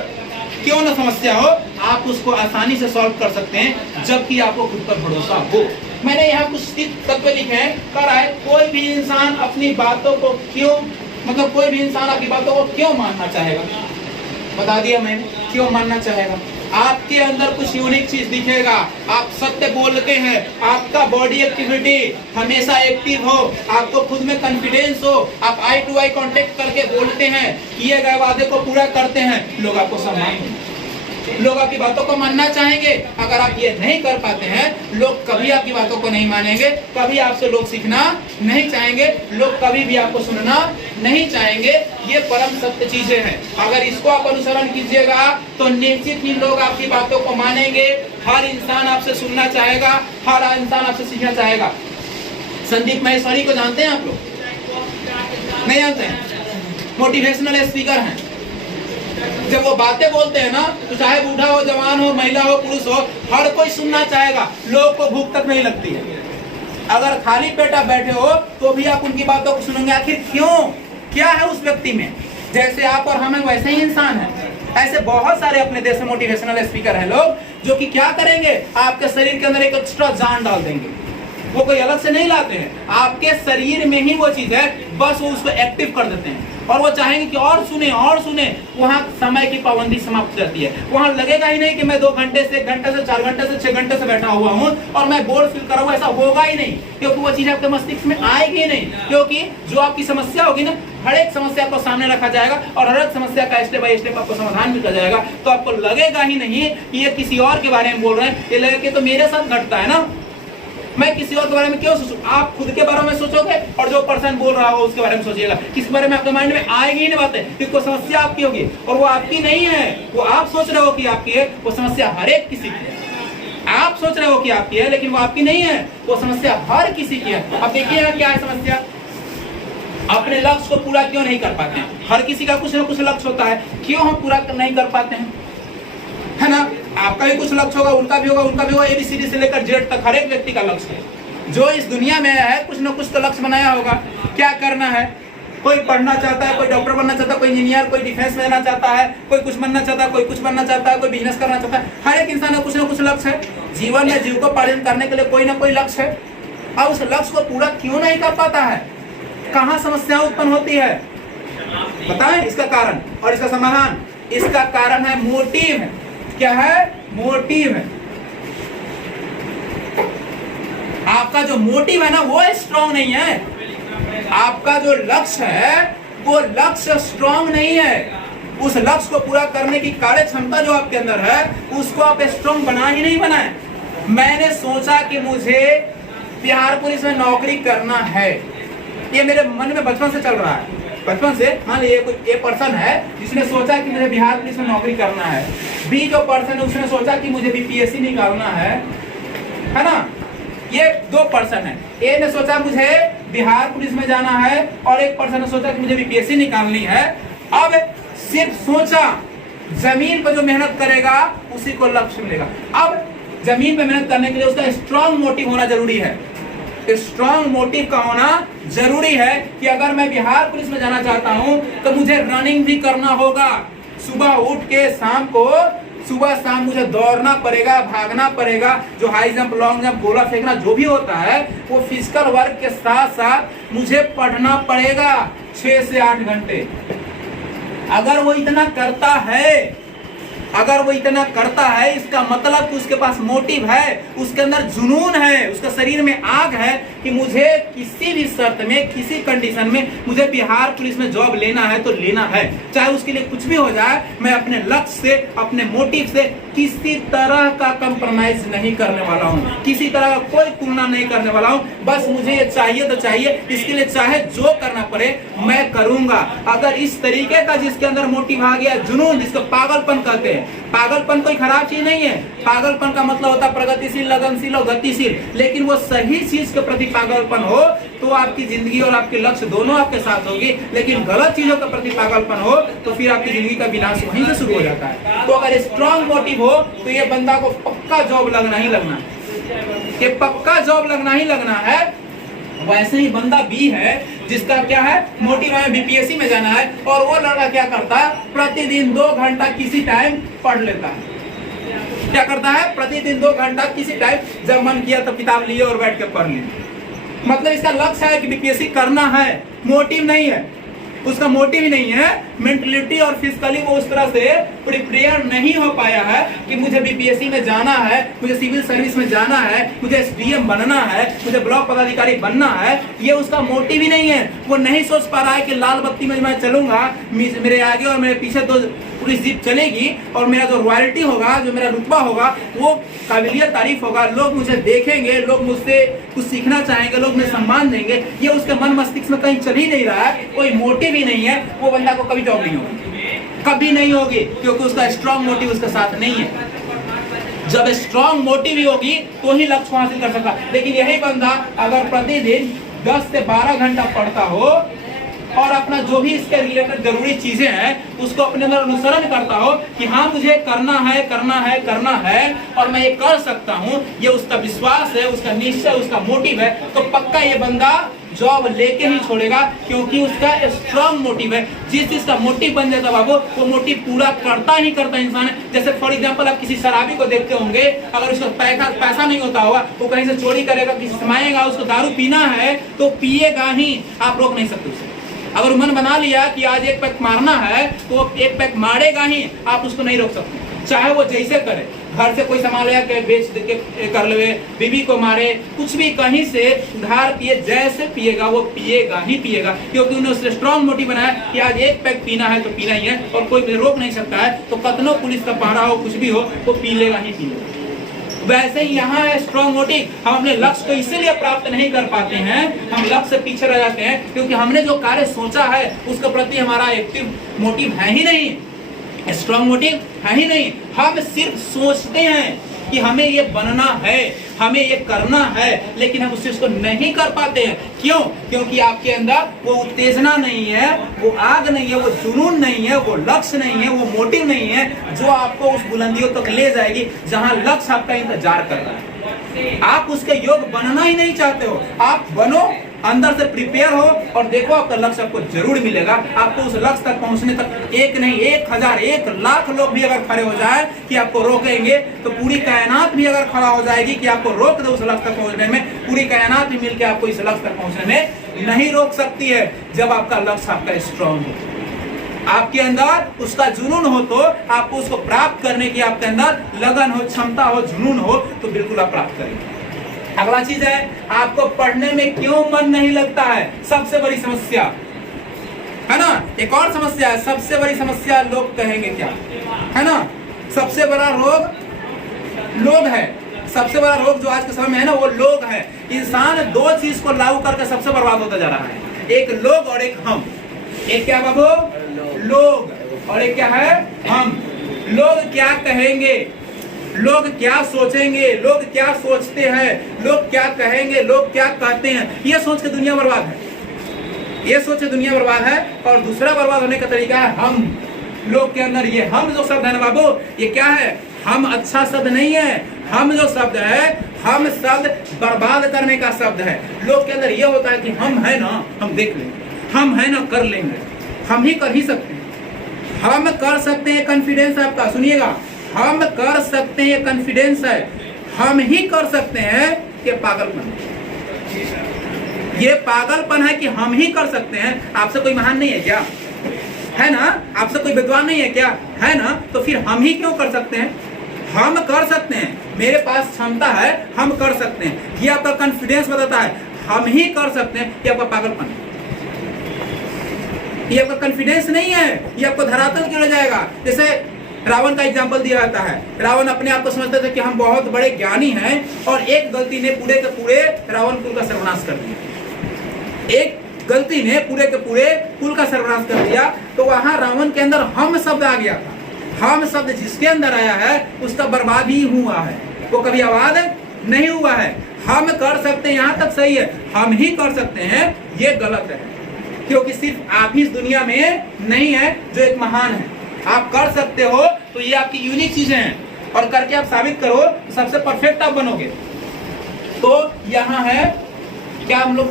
क्यों न समस्या हो, आप उसको आसानी से सॉल्व कर सकते हैं, जबकि आपको खुद पर भरोसा हो। मैंने यहाँ कुछ तत्व लिखे हैं, कर रहा है कोई भी इंसान अपनी बातों को क्यों, मतलब कोई भी इंसान आपकी बातों को क्यों मानना चाहेगा, बता दिया मैंने, क्यों मानना चाहेगा। आपके अंदर कुछ यूनिक चीज दिखेगा, आप सत्य बोलते हैं, आपका बॉडी एक्टिविटी हमेशा एक्टिव हो, आपको खुद में कॉन्फिडेंस हो, आप आई टू आई कांटेक्ट करके बोलते हैं, किए गए वादे को पूरा करते हैं, लोग आपको सम्मान देंगे, लोग आपकी बातों को मानना चाहेंगे। अगर आप ये नहीं कर पाते हैं, लोग कभी आपकी बातों को नहीं मानेंगे, कभी आपसे लोग सीखना नहीं चाहेंगे, लोग कभी भी आपको सुनना नहीं चाहेंगे। ये परम सत्य चीजें हैं। अगर इसको आप अनुसरण कीजिएगा तो निश्चित ही लोग आपकी बातों को मानेंगे, हर इंसान आपसे सुनना चाहेगा, हर इंसान आपसे सीखना चाहेगा। संदीप माहेश्वरी को जानते हैं आप लोग? नहीं जानते हैं? मोटिवेशनल स्पीकर हैं। जब वो बातें बोलते हैं ना, तो चाहे बूढ़ा हो, जवान हो, महिला हो, पुरुष हो, हर कोई सुनना चाहेगा। लोग को भूख तक नहीं लगती है। अगर खाली पेट आप बैठे हो तो भी आप उनकी बातों को सुनेंगे। आखिर क्यों? क्या है उस व्यक्ति में? जैसे आप और हम वैसे ही इंसान हैं। ऐसे बहुत सारे अपने देश में मोटिवेशनल स्पीकर हैं लोग, जो कि क्या करेंगे, आपके शरीर के अंदर एक एक्स्ट्रा जान डाल देंगे। वो कोई अलग से नहीं लाते हैं, आपके शरीर में ही वो चीज है, बस वो उसको एक्टिव कर देते हैं। और वो चाहेंगे कि और सुने और सुने। वहाँ समय की पाबंदी समाप्त हो जाती है। वहाँ लगेगा ही नहीं कि मैं 2 घंटे से 1 घंटे से 4 घंटे से 6 घंटे से बैठा हुआ हूँ और मैं बोर फील कर रहा हूँ, ऐसा होगा ही नहीं, क्योंकि वो चीज आपके मस्तिष्क में आएगी ही नहीं। क्योंकि जो आपकी समस्या होगी ना, हर एक समस्या को सामने रखा जाएगा और हर एक समस्या का स्टेप बाय स्टेप आपको समाधान भी किया जाएगा। तो आपको लगेगा ही नहीं कि ये किसी और के बारे में बोल रहे हैं, ये लगेगा कि तो मेरे साथ घटता है ना, मैं किसी और के बारे में क्यों सोचूं। आप खुद के बारे में सोचोगे और जो पर्सन बोल रहा हो उसके बारे में सोचिएगा। किस बारे में आपके माइंड में आएगी ही नहीं बातें, क्योंकि समस्या आपकी होगी और वो आपकी नहीं है। वो आप सोच रहे हो कि आपकी है, वो समस्या हर एक किसी की है। आप सोच रहे हो कि आपकी है, लेकिन वो आपकी नहीं है, वो समस्या हर किसी की है। अब देखिएगा क्या है समस्या, अपने लक्ष्य को पूरा क्यों नहीं कर पाते हैं। हर किसी का कुछ ना कुछ लक्ष्य होता है, क्यों हम पूरा नहीं कर पाते हैं, है ना। आपका भी कुछ लक्ष्य होगा, उनका भी होगा, उनका भी होगा। ABCD से लेकर Z तक हर एक व्यक्ति का लक्ष्य है। जो इस दुनिया में आया है, कुछ ना कुछ तो लक्ष्य बनाया होगा, क्या करना है। कोई पढ़ना चाहता है, कोई डॉक्टर बनना चाहता है, कोई इंजीनियर, कोई डिफेंस में जाना चाहता है, कोई कुछ बनना चाहता है, कोई कुछ बनना चाहता है, कोई बिजनेस करना चाहता है। हर एक इंसान का कुछ ना कुछ लक्ष्य है। जीवन में जीविकोपार्जन करने के लिए कोई ना कोई लक्ष्य है। अब उस लक्ष्य को पूरा क्यों नहीं कर पाता है, कहाँ समस्या उत्पन्न होती है, बताएं इसका कारण और इसका समाधान। इसका कारण है मोटिव। क्या है? मोटिव है। आपका जो मोटिव है ना, वो स्ट्रांग नहीं है। आपका जो लक्ष्य है, वो लक्ष्य स्ट्रांग नहीं है। उस लक्ष्य को पूरा करने की कार्य क्षमता जो आपके अंदर है, उसको आप स्ट्रांग बना ही नहीं बनाए। मैंने सोचा कि मुझे बिहार पुलिस में नौकरी करना है, ये मेरे मन में बचपन से चल रहा है। बचपन से मान लीजिए कोई एक पर्सन है जिसने सोचा कि मुझे बिहार पुलिस में नौकरी करना है। बी जो पर्सन है उसने सोचा कि मुझे BPSC निकालना है ना। ये 2 पर्सन है। ए ने सोचा मुझे बिहार पुलिस में जाना है और एक पर्सन ने सोचा कि मुझे BPSC निकालनी है। अब सिर्फ सोचा, जमीन पर जो मेहनत करेगा उसी को लक्ष्य मिलेगा। अब जमीन पे मेहनत करने के लिए उसका स्ट्रांग मोटिव होना जरूरी है। स्ट्रांग मोटिव का होना जरूरी है कि अगर मैं बिहार पुलिस में जाना चाहता हूं तो मुझे रनिंग भी करना होगा। सुबह उठ के शाम को, सुबह शाम मुझे दौड़ना पड़ेगा, भागना पड़ेगा। जो हाई जंप, लॉन्ग जंप, गोला फेंकना जो भी होता है, वो फिजिकल वर्क के साथ साथ मुझे पढ़ना पड़ेगा 6 से 8 घंटे। अगर वो इतना करता है, अगर वो इतना करता है, इसका मतलब कि उसके पास मोटिव है, उसके अंदर जुनून है, उसका शरीर में आग है कि मुझे किसी भी शर्त में, किसी कंडीशन में मुझे बिहार पुलिस में जॉब लेना है तो लेना है। चाहे उसके लिए कुछ भी हो जाए, मैं अपने लक्ष्य से, अपने मोटिव से किसी तरह का कंप्रोमाइज नहीं करने वाला हूँ, किसी तरह का कोई तुलना नहीं करने वाला हूँ। बस मुझे ये चाहिए तो चाहिए, इसके लिए चाहे जो करना पड़े मैं करूंगा। अगर इस तरीके का जिसके अंदर मोटिव आ गया, जुनून, जिसको पागलपन कहते हैं, पागलपन कोई खराब चीज नहीं है। पागलपन का मतलब होता है प्रगतिशील, लगनशील और गतिशील, लेकिन वो सही चीज के प्रति पागलपन हो तो आपकी जिंदगी और आपके लक्ष्य दोनों आपके साथ होगी। लेकिन गलत चीजों के प्रति पागलपन हो तो फिर आपकी जिंदगी का विनाश वहीं से शुरू हो जाता है। तो अगर स्ट्रांग मोटिव हो तो ये बंदा को पक्का जॉब लगना ही लगना है, ये पक्का जॉब लगना ही लगना है। वैसे ही बंदा बी है जिसका क्या है मोटिव है बीपीएससी में जाना है, और वो लड़का क्या करता है प्रतिदिन 2 घंटा किसी टाइम पढ़ लेता है। क्या करता है प्रतिदिन 2 घंटा किसी टाइम जब मन किया तो किताब लिए और बैठ के पढ़ लिए। मतलब इसका लक्ष्य है कि बीपीएससी करना है, मोटिव नहीं है, उसका मोटिव ही नहीं है। मेंटलिटी और फिजिकली वो उस तरह से प्रिपेयर नहीं हो पाया है कि मुझे बीपीएससी में जाना है, मुझे सिविल सर्विस में जाना है, मुझे एसडीएम बनना है, मुझे ब्लॉक पदाधिकारी बनना है। ये उसका मोटिव ही नहीं है। वो नहीं सोच पा रहा है कि लाल बत्ती में मैं चलूंगा, मेरे आगे और मेरे पीछे 2 पुलिस जीप चलेगी और मेरा जो रॉयल्टी होगा, जो मेरा रुतबा होगा, वो काबिलियत तारीफ होगा, लोग मुझे देखेंगे, लोग मुझसे कुछ सीखना चाहेंगे, लोग मुझे सम्मान देंगे। ये उसके मन मस्तिष्क में कहीं चल ही नहीं रहा है, कोई मोटिव ही नहीं है। वो बंदा को कभी जॉब नहीं होगी, कभी नहीं होगी, क्योंकि उसका स्ट्रांग मोटिव उसके साथ नहीं है। जब स्ट्रांग मोटिव ही होगी तो ही लक्ष्य हासिल कर सकता। लेकिन यही बंदा अगर प्रतिदिन 10 से 12 घंटा पढ़ता हो और अपना जो भी इसके रिलेटेड जरूरी चीजें हैं उसको अपने अंदर अनुसरण करता हो कि हाँ मुझे करना है करना है करना है और मैं ये कर सकता हूँ, ये उसका विश्वास है, उसका निश्चय, उसका मोटिव है, तो पक्का ये बंदा जॉब लेके ही छोड़ेगा, क्योंकि उसका स्ट्रांग मोटिव है। जिस चीज का मोटिव बन जाता बाबू, वो मोटिव पूरा करता ही करता इंसान है। जैसे फॉर एग्जांपल आप किसी शराबी को देखते होंगे, अगर उसका पैसा नहीं होता होगा, वो कहीं से चोरी करेगा, किसी समाएगा, उसको दारू पीना है तो पिएगा ही, आप रोक नहीं सकते उसे। अगर मन बना लिया कि आज 1 पैक मारना है तो 1 पैक मारेगा ही, आप उसको नहीं रोक सकते, चाहे वो जैसे करे। घर से कोई सामान ले के बेच के कर ले, बीवी को मारे, कुछ भी कहीं से उधार पिए, जैसे पिएगा वो पिएगा ही पिएगा, क्योंकि उन्होंने उसने स्ट्रांग मोटिव बनाया कि आज 1 पैक पीना है तो पीना ही है और कोई रोक नहीं सकता है। तो कतनो पुलिस का पहरा हो, कुछ भी हो, वो पी लेगा ही पी लेगा। वैसे ही यहाँ है स्ट्रांग मोटिव। हम अपने लक्ष्य को इसीलिए प्राप्त नहीं कर पाते हैं, हम लक्ष्य से पीछे रह जाते हैं, क्योंकि हमने जो कार्य सोचा है उसके प्रति हमारा एक्टिव मोटिव है ही नहीं, स्ट्रांग मोटिव है ही नहीं। हम सिर्फ सोचते हैं कि हमें ये बनना है, हमें ये करना है, लेकिन हम उस चीज को नहीं कर पाते हैं। क्यों? क्योंकि आपके अंदर वो उत्तेजना नहीं है, वो आग नहीं है, वो जुनून नहीं है, वो लक्ष्य नहीं है, वो मोटिव नहीं है जो आपको उस बुलंदियों तक ले जाएगी जहां लक्ष्य आपका इंतजार कर रहा है। आप उसके योग बनना ही नहीं चाहते हो, आप बनो, अंदर से प्रिपेयर हो और देखो आपका लक्ष्य आपको जरूर मिलेगा। आपको उस लक्ष्य तक पहुंचने तक 1 नहीं 1000 1 लाख लोग भी अगर खड़े हो जाए कि आपको रोकेंगे, तो पूरी कायनात भी अगर खड़ा हो जाएगी कि आपको रोक दे उस लक्ष्य तक पहुंचने में, पूरी कायनात भी मिलकर आपको इस लक्ष्य तक पहुंचने में नहीं रोक सकती है। जब आपका लक्ष्य आपका स्ट्रांग हो, आपके अंदर उसका जुनून हो, तो आपको उसको प्राप्त करने की आपके अंदर लगन हो, क्षमता हो, जुनून हो, तो बिल्कुल आप प्राप्त करेंगे। अगला चीज है, आपको पढ़ने में क्यों मन नहीं लगता है, सबसे बड़ी समस्या है ना। एक और समस्या है, सबसे बड़ी समस्या लोग कहेंगे क्या है ना, सबसे बड़ा रोग लोग है। सबसे बड़ा रोग जो आज के समय में है ना, वो लोग है। इंसान 2 चीज को लागू करके सबसे बर्बाद होता जा रहा है, एक लोग और एक हम। एक क्या बाबू, लोग, और एक क्या है, हम। लोग क्या कहेंगे, लोग क्या सोचेंगे, लोग क्या सोचते हैं, लोग क्या कहेंगे, लोग क्या कहते हैं, ये सोच के दुनिया बर्बाद है, ये सोच के दुनिया बर्बाद है। और दूसरा बर्बाद होने का तरीका है हम। लोग के अंदर ये हम जो शब्द है ना बाबू, ये क्या है, हम अच्छा शब्द नहीं है। हम जो शब्द है, हम शब्द बर्बाद करने का शब्द है। लोग के अंदर ये होता है कि हम है ना, हम देख लेंगे, हम है ना, कर लेंगे, हम ही कर ही सकते हैं, हम कर सकते हैं, कॉन्फिडेंस है आपका, सुनिएगा, हम कर सकते हैं, ये कॉन्फिडेंस है, हम ही कर सकते हैं, ये पागलपन, ये पागलपन है कि हम ही कर सकते हैं। आपसे कोई महान नहीं है क्या, है ना, आपसे कोई विद्वान नहीं है क्या, है ना, तो फिर हम ही क्यों कर सकते हैं, हम कर सकते हैं, मेरे पास क्षमता है, हम कर सकते हैं, ये आपका कॉन्फिडेंस बताता है, हम ही कर सकते हैं, ये आपका पागलपन है, ये आपका कॉन्फिडेंस नहीं है, ये आपको धरातल क्यों जाएगा। जैसे रावण का एग्जाम्पल दिया जाता है, रावण अपने आप को समझते थे कि हम बहुत बड़े ज्ञानी हैं, और एक गलती ने पूरे के पूरे रावण कुल का सर्वनाश कर दिया, एक गलती ने पूरे के पूरे कुल का सर्वनाश कर दिया। तो वहां रावण के अंदर हम शब्द आ गया था, हम शब्द जिसके अंदर आया है उसका बर्बाद ही हुआ है, वो कभी आबाद नहीं हुआ है। हम कर सकते हैं यहाँ तक सही है, हम ही कर सकते हैं ये गलत है, क्योंकि सिर्फ आप ही इस दुनिया में नहीं है जो एक महान है। आप कर सकते हो तो ये आपकी यूनिक चीजें हैं, और करके आप साबित करो तो सबसे परफेक्ट आप बनोगे। तो यहाँ है क्या हम लोग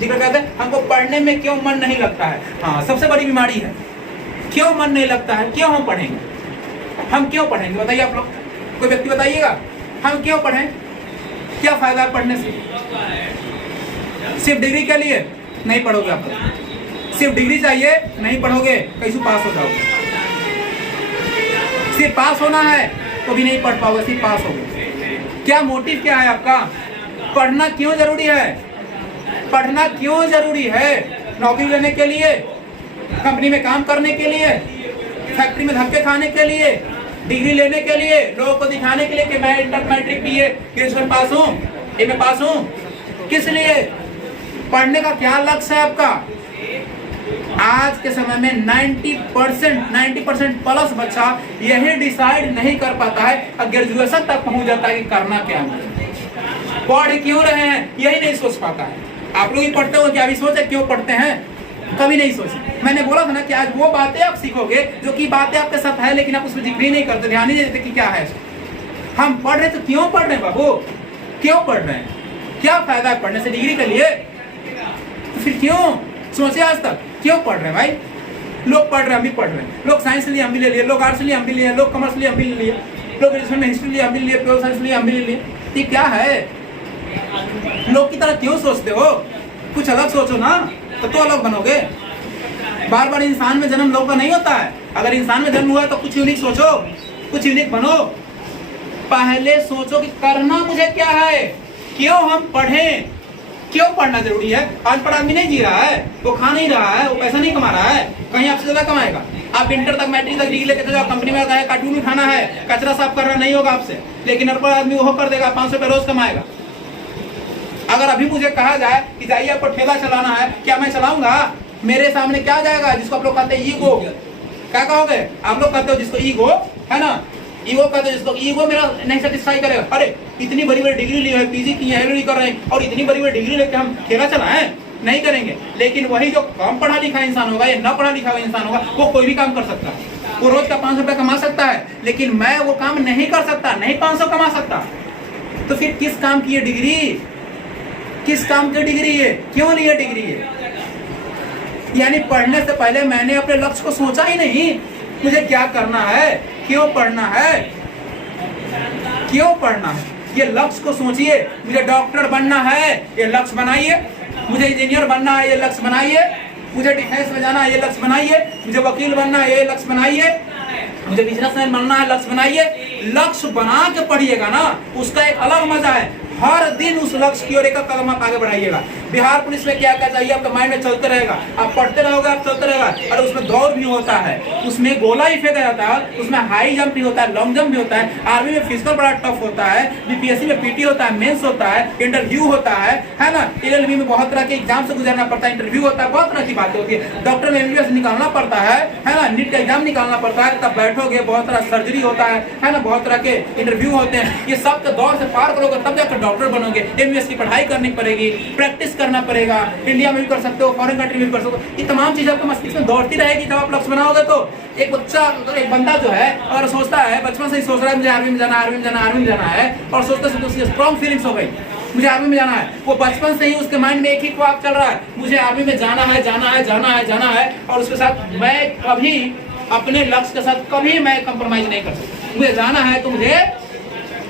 जिक्र करते हैं, हमको पढ़ने में क्यों मन नहीं लगता है। हाँ, सबसे बड़ी बीमारी है क्यों मन नहीं लगता है। क्यों हम पढ़ेंगे, हम क्यों पढ़ेंगे बताइए आप लोग, कोई व्यक्ति बताइएगा हम क्यों पढ़ें, क्या फायदा है पढ़ने से। सिर्फ डिग्री के लिए नहीं पढ़ोगे आप लोग, सिर्फ डिग्री चाहिए नहीं पढ़ोगे, कैसे पास हो जाओगे। सिर्फ पास होना है तो भी नहीं पढ़ पाओगे, सिर्फ पास होगे। क्या मोटिव क्या है आपका, पढ़ना क्यों जरूरी है, पढ़ना क्यों जरूरी है। नौकरी लेने के लिए, कंपनी में काम करने के लिए, फैक्ट्री में धक्के खाने के लिए, डिग्री लेने के लिए, लोगों को दिखाने के लिए कि मैं inter matric BA graduation pass हूँ, एमए पास हूँ। किस लिए, पढ़ने का क्या लक्ष्य है आपका। आज के समय में 90% प्लस बच्चा यही डिसाइड नहीं कर पाता है, ग्रेजुएशन तक पहुंच जाता है कि करना क्या है, पढ़ क्यों रहे हैं यही नहीं सोच पाता है। आप लोग ही पढ़ते हो क्या, अभी सोचे क्यों पढ़ते हैं, कभी नहीं सोचे। मैंने बोला था ना कि आज वो बातें आप सीखोगे जो कि बातें आपके साथ है लेकिन आप उसमें जिक्र नहीं करते, ध्यान नहीं देते कि क्या है। हम पढ़ रहे तो क्यों पढ़ रहे हैं बाबू, क्यों पढ़ रहे हैं, क्या फायदा है पढ़ने से, डिग्री के लिए। तो फिर क्यों सोचे आज तक, क्यों पढ़ रहे हैं भाई। लोग पढ़ रहे हैं, हम भी पढ़ रहे हैं। लोग साइंस लिए हम भी ले लिए, लोग आर्ट्स लिए हम भी लिए, लोग कॉमर्स लिए हम भी ले लिए, लोग ग्रेजुएशन में हिस्ट्री लिए हम भी लिए, प्योर साइंस लिए हम भी ले लिए। ये क्या है, लोग की तरह क्यों सोचते हो, कुछ अलग सोचो ना, तो अलग बनोगे। बार बार इंसान में जन्म लोग का नहीं होता है, अगर इंसान में जन्म हुआ है तो कुछ यूनिक सोचो, कुछ यूनिक बनो। पहले सोचो कि करना मुझे क्या है, क्यों हम पढ़ें, क्यों पढ़ना जरूरी है। अनपढ़ आदमी नहीं जी रहा है, वो खा नहीं रहा है, वो पैसा नहीं कमा रहा है, कहीं आपसे ज्यादा कमाएगा। आप इंटर तक मैट्रिक तक डिग्री लेके जाओ, कंपनी में गए कार्टून उठाना है, कचरा साफ करना नहीं होगा आपसे, लेकिन अनपढ़ आदमी वो कर देगा, 500 रुपये रोज कमाएगा। अगर अभी मुझे कहा जाए कि जाइए आपको ठेला चलाना है, क्या मैं चलाऊंगा, मेरे सामने क्या जाएगा, जिसको आप लोग कहते हैं ईगो, क्या कहोगे आप लोग कहते हो जिसको ईगो है ना, ईगो कहते हो जिसको, ईगो मेरा नहीं सेटिस्फाई करेगा। अरे इतनी बड़ी बड़ी डिग्री ली है, पीजी की है, एलएलबी कर रहे हैं और इतनी बड़ी बड़ी डिग्री लेके हम ठेला चलाएं, नहीं करेंगे। लेकिन वही जो कम पढ़ा लिखा इंसान होगा या न पढ़ा लिखा हुआ इंसान होगा, वो कोई भी काम कर सकता है, वो रोज का 500 रुपया कमा सकता है, लेकिन मैं वो काम नहीं कर सकता, नहीं 500 कमा सकता। तो फिर किस काम की ये डिग्री, किस काम की डिग्री है, क्यों लिए डिग्री है। यानी पढ़ने से पहले मैंने अपने लक्ष्य को सोचा ही नहीं, मुझे क्या करना है, क्यों पढ़ना है, क्यों पढ़ना है, ये लक्ष्य को सोचिए। मुझे डॉक्टर बनना है, ये लक्ष्य बनाइए। मुझे इंजीनियर बनना है, ये लक्ष्य बनाइए। मुझे डिफेंस में जाना है, ये लक्ष्य बनाइए। मुझे वकील बनना है, ये लक्ष्य बनाइए। मुझे बिजनेसमैन बनना है, लक्ष्य बनाइए। लक्ष्य बना के पढ़िएगा ना, उसका एक अलग मजा है। हर दिन उस लक्ष्य की ओर एक कदम आप आगे बढ़ाइएगा। बिहार पुलिस में क्या क्या चाहिए आपका माइंड में चलते रहेगा, आप पढ़ते रहोगे, आप चलते रहेगा। और उसमें दौड़ भी होता है, उसमें गोला ही फेंका जाता है, उसमें हाई जंप भी होता है, लॉन्ग जंप भी होता है। आर्मी में फिजिकल बड़ा टफ होता है, बीपीएससी में पीटी होता है, मेंस होता है, इंटरव्यू होता है ना। एलएलबी में बहुत तरह के एग्जाम से गुजरना पड़ता है, इंटरव्यू होता है, बहुत तरह की बातें होती है। डॉक्टर में एमबीबीएस निकालना पड़ता है ना, नीट का एग्जाम निकालना पड़ता है, तब बैठोगे, बहुत तरह सर्जरी होता है ना, बहुत तरह के इंटरव्यू होते हैं। ये सब के दौर से पार करोगे तब जाकर डॉक्टर बनोगे। एमबीबीएस की पढ़ाई करनी पड़ेगी, प्रैक्टिस करना पड़ेगा, इंडिया में भी कर सकते हो, फॉरेन कंट्री में भी कर सकते हो। ये तमाम चीजें आपके मस्तिष्क में दौड़ती रहेगी जब आप लक्ष्य बनाओगे। तो एक बच्चा, एक बंदा जो है अगर सोचता है, बचपन से ही सोच रहा है मुझे आर्मी में जाना, आर्मी में जाना, आर्मी में जाना है, और सोचते सोचते उसकी स्ट्रॉन्ग फीलिंग्स हो गई, मुझे आर्मी में जाना है। वो बचपन से ही उसके माइंड में एक ही ख्वाब चल रहा है, मुझे आर्मी में जाना है, जाना है, जाना है, जाना है। और उसके साथ मैं कभी अपने लक्ष्य के साथ कभी मैं कंप्रोमाइज नहीं कर सकता। मुझे जाना है तो मुझे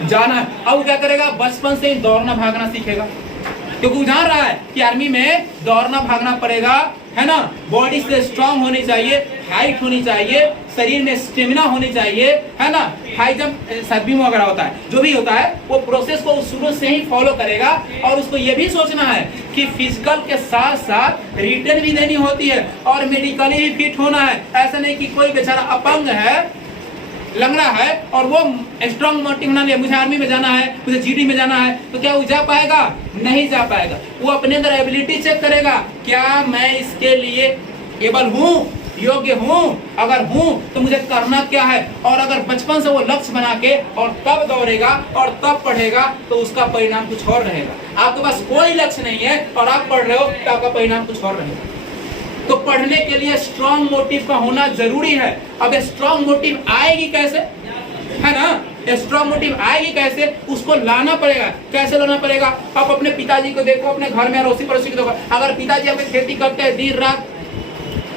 जाना है। अब वो क्या करेगा, बचपन से ही दौड़ना भागना सीखेगा, क्योंकि वो जान रहा है कि आर्मी में दौड़ना भागना पड़ेगा, है ना। बॉडी से स्ट्रांग होनी चाहिए, हाइट होनी चाहिए, शरीर में स्टेमिना होनी चाहिए, है ना। हाई जंप सदबीम वगैरह होता है, जो भी होता है वो प्रोसेस को शुरू से ही फॉलो करेगा। और उसको ये भी सोचना है कि फिजिकल के साथ साथ रिटर्न भी देनी होती है और मेडिकली भी फिट होना है। ऐसा नहीं कि कोई बेचारा अपंग है, लंगड़ा है और वो स्ट्रॉन्ग मोटिव बना लिया, मुझे आर्मी में जाना है, मुझे जीडी में जाना है, तो क्या वो जा पाएगा, नहीं जा पाएगा। वो अपने अंदर एबिलिटी चेक करेगा, क्या मैं इसके लिए एबल हूँ योग्य हूँ? अगर हूँ तो मुझे करना क्या है? और अगर बचपन से वो लक्ष्य बना के और तब दौड़ेगा और तब पढ़ेगा तो उसका परिणाम कुछ और रहेगा। आपके पास कोई लक्ष्य नहीं है और आप पढ़ रहे हो तो आपका परिणाम कुछ और रहेगा। तो पढ़ने के लिए स्ट्रॉन्ग मोटिव का होना जरूरी है। अब स्ट्रॉन्ग मोटिव आएगी कैसे, है ना? स्ट्रॉन्ग मोटिव आएगी कैसे, उसको लाना पड़ेगा। कैसे लाना पड़ेगा? आप अपने पिताजी को देखो, अपने घर में अड़ोसी पड़ोसी को देखो। अगर पिताजी आपकी खेती करते हैं, दिन रात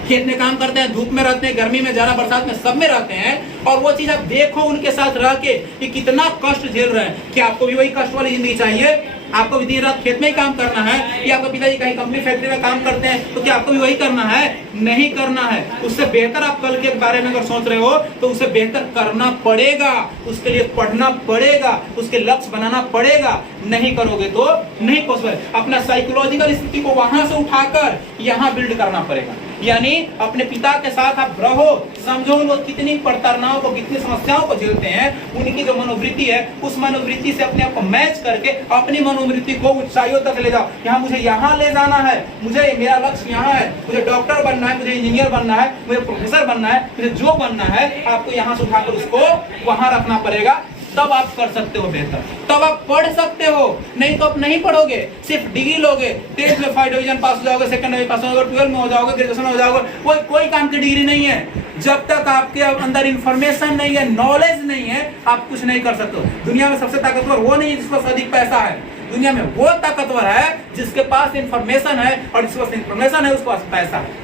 खेत में काम करते हैं, धूप में रहते हैं, गर्मी में, जाड़ा बरसात में, सब में रहते हैं, और वो चीज आप देखो उनके साथ रह के कि कितना कष्ट झेल रहे हैं। क्या आपको भी वही कष्ट वाली जिंदगी चाहिए? आपको भी दिन रात खेत में ही काम करना है? या आपके पिताजी कहीं कंपनी फैक्ट्री में काम करते हैं तो क्या आपको भी वही करना है? नहीं करना है। उससे बेहतर आप कल के बारे में अगर सोच रहे हो तो उसे बेहतर करना पड़ेगा, उसके लिए पढ़ना पड़ेगा, उसके लक्ष्य बनाना पड़ेगा। नहीं करोगे तो नहीं पॉसिबल। अपना साइकोलॉजिकल स्थिति को वहां से उठाकर यहाँ बिल्ड करना पड़ेगा। यानी अपने पिता के साथ आप रहो, समझो वो कितनी प्रताड़नाओं को, कितनी समस्याओं को झेलते हैं, उनकी जो मनोवृत्ति है उस मनोवृत्ति से अपने आप को मैच करके अपनी मनोवृत्ति को ऊंचाइयों तक ले जाओ। यहाँ मुझे यहाँ ले जाना है, मुझे मेरा लक्ष्य यहाँ है, मुझे डॉक्टर बनना है, मुझे इंजीनियर बनना है, मुझे प्रोफेसर बनना है, मुझे जो बनना है, आपको यहाँ से उठाकर उसको वहां रखना पड़ेगा। तब आप कर सकते हो बेहतर, तब आप पढ़ सकते हो। नहीं तो आप नहीं पढ़ोगे, सिर्फ डिग्री लोगे, 10th में 5 डिवीजन पास हो जाओगे, सेकंड में पास हो जाओगे, 12 में हो जाओगे, ग्रेजुएशन हो जाओगे, कोई काम की डिग्री नहीं है। जब तक आपके अंदर इंफॉर्मेशन नहीं है, नॉलेज नहीं है, आप कुछ नहीं कर सकते हो। दुनिया में सबसे ताकतवर वो नहीं है जिसके पास अधिक पैसा है, दुनिया में वो ताकतवर है जिसके पास इंफॉर्मेशन है, और जिसके पास इंफॉर्मेशन है उसके पास पैसा है।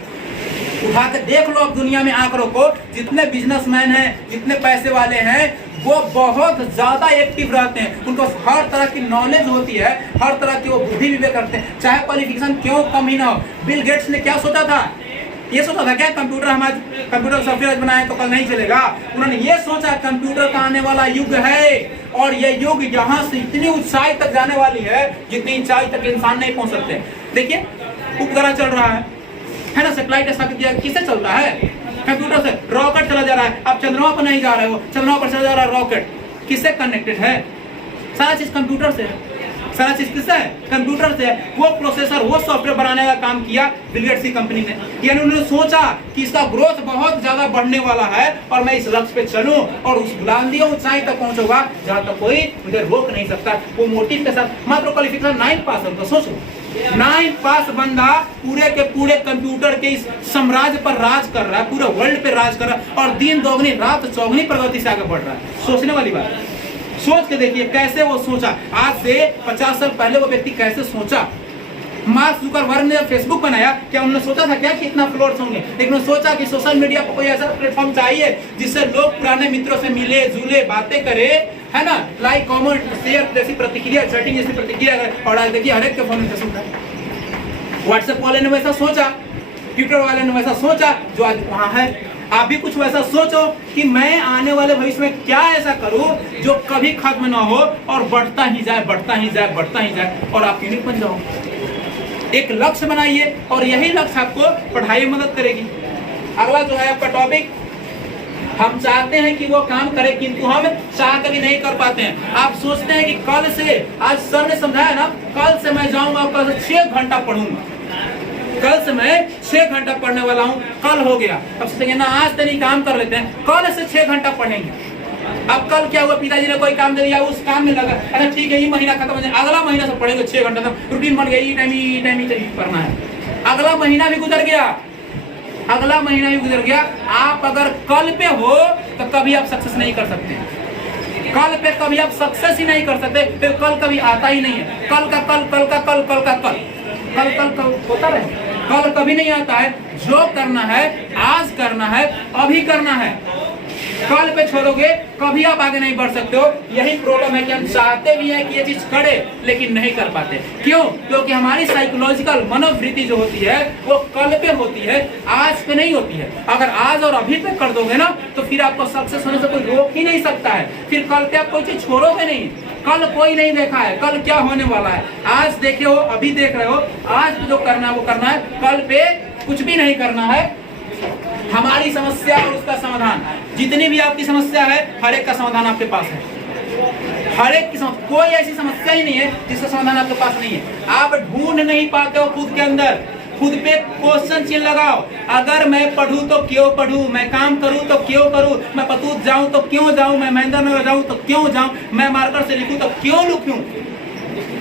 उठा के देख लो अब दुनिया में आंकड़ों को, जितने बिजनेसमैन हैं, जितने पैसे वाले हैं, वो बहुत ज्यादा एक्टिव रहते हैं। उनको हर तरह की नॉलेज होती है, हर तरह की वो बुद्धि विवेक करते हैं, चाहे क्वालिफिकेशन क्यों कम ही ना हो। बिल गेट्स ने क्या सोचा था? ये सोचा था क्या कंप्यूटर हमारे कंप्यूटर सॉफ्टवेयर बनाए तो कल नहीं चलेगा? उन्होंने ये सोचा कंप्यूटर का आने वाला युग है, और ये युग यहाँ से इतनी ऊंचाई तक जाने वाली है जितनी ऊंचाई तक इंसान नहीं पहुंच सकते। देखिए उपग्रह चल रहा है ना, सैटेलाइट स्थापित किया, किससे चलता है? कंप्यूटर से। रॉकेट चला जा रहा है, आप चंद्रमा पर नहीं जा रहे हो, चंद्रमा पर चला जा रहा है रॉकेट, किससे कनेक्टेड है? सारा चीज कंप्यूटर से है, सारा चीज किससे है? कंप्यूटर से है। वो प्रोसेसर, वो सॉफ्टवेयर बनाने का काम किया बिल गेट्स की कंपनी ने। यानी उन्होंने सोचा कि इसका ग्रोथ बहुत ज्यादा बढ़ने वाला है और मैं इस लक्ष्य पे चलूं और उस बुलंदियों ऊंचाई तक पहुंचूंगा जहां तक कोई मुझे रोक नहीं सकता। वो मोटिव के साथ। मात्र क्वालिफिकेशन 9 पास होता, सोचो 9 पास बंदा पूरे के पूरे कंप्यूटर के इस साम्राज्य पर राज कर रहा है, पूरे वर्ल्ड पे राज कर रहा है, और दिन दोगुनी रात चौगुनी प्रगति से आगे बढ़ रहा है। सोचने वाली बात है। सोच के देखिए कैसे वो सोचा। आज से 50 साल पहले वो व्यक्ति कैसे सोचा। मार्क जुकरबर्ग ने फेसबुक बनाया, क्या उन्होंने सोचा था क्या कि इतना फॉलोअर्स होंगे? लेकिन उन्होंने सोचा कि सोशल मीडिया पर कोई ऐसा प्लेटफॉर्म चाहिए जिससे लोग पुराने मित्रों से मिले जुले, बातें करे, है ना, लाइक कमेंट शेयर जैसी प्रतिक्रिया, चैटिंग जैसी प्रतिक्रिया करे। और आज देखिए हर एक के फोन में फेसबुक है। व्हाट्सएप वाले ने वैसा सोचा, ट्विटर वाले ने वैसा सोचा, जो आज वहां है। आप भी कुछ वैसा सोचो कि मैं आने वाले भविष्य में क्या ऐसा करूं जो कभी खत्म ना हो और बढ़ता ही जाए, बढ़ता ही जाए, बढ़ता ही जाए, और आप यूनिक बन जाओ। एक लक्ष्य बनाइए और यही लक्ष्य आपको पढ़ाई में मदद करेगी। अगला जो है आपका टॉपिक, हम चाहते हैं कि वो काम करे किंतु हम चाह कभी नहीं कर पाते हैं। आप सोचते हैं कि कल से, आज सर ने समझाया ना, कल से मैं जाऊंगा, कल से 6 घंटा पढ़ूंगा, कल से मैं 6 घंटा पढ़ने वाला हूँ। कल हो गया, अब सोचेंगे ना आज तो नहीं काम कर लेते हैं, कल से 6 घंटा पढ़ेंगे। अब कल क्या हुआ, पिताजी ने कोई काम दे दिया, उस काम में लगा, अच्छा ठीक है ये महीना खत्म हो जाए, अगला महीना से पढ़ेंगे 6 घंटा तक, रूटीन बन गया, ये टाइम ही पढ़ना है। अगला महीना भी गुजर गया, अगला महीना भी गुजर गया। आप अगर कल पे हो तो कभी आप सक्सेस नहीं कर सकते, कल पे कभी आप सक्सेस ही नहीं कर सकते, फिर कल कभी आता ही नहीं है। कल का कल, कल का कल, कल का कल, कल कल कल होता रहे, कल कभी नहीं आता है। जो करना है आज करना है, अभी करना है। कल पे छोड़ोगे कभी आप आगे नहीं बढ़ सकते हो। यही प्रॉब्लम है कि हम चाहते भी हैं कि ये चीज करे लेकिन नहीं कर पाते। क्यों? क्योंकि हमारी साइकोलॉजिकल मनोवृत्ति जो होती है वो कल पे होती है, आज पे नहीं होती है। अगर आज और अभी पे कर दोगे ना तो फिर आपको सक्सेस होने से कोई रोक ही नहीं सकता है। फिर कल पे आप कोई चीज छोड़ोगे नहीं। कल कोई नहीं देखा है कल क्या होने वाला है, आज देखे हो, अभी देख रहे हो, आज जो करना है वो करना है, कल पे कुछ भी नहीं करना है। हमारी समस्या और उसका समाधान, जितनी भी आपकी समस्या है हर एक का समाधान आपके पास है। हर एक की समस्या, कोई ऐसी समस्या ही नहीं है जिसका समाधान आपके पास नहीं है। आप ढूंढ नहीं पाते हो खुद के अंदर, खुद पे क्वेश्चन चिन्ह लगाओ। अगर मैं पढ़ूं तो क्यों पढ़ूं, मैं काम करूं तो क्यों करूं, मैं पतूत जाऊं तो क्यों जाऊं, मैं महेंद्र नगर जाऊं तो क्यों जाऊं, मैं मार्कर से लिखूं तो क्यों लिखूं,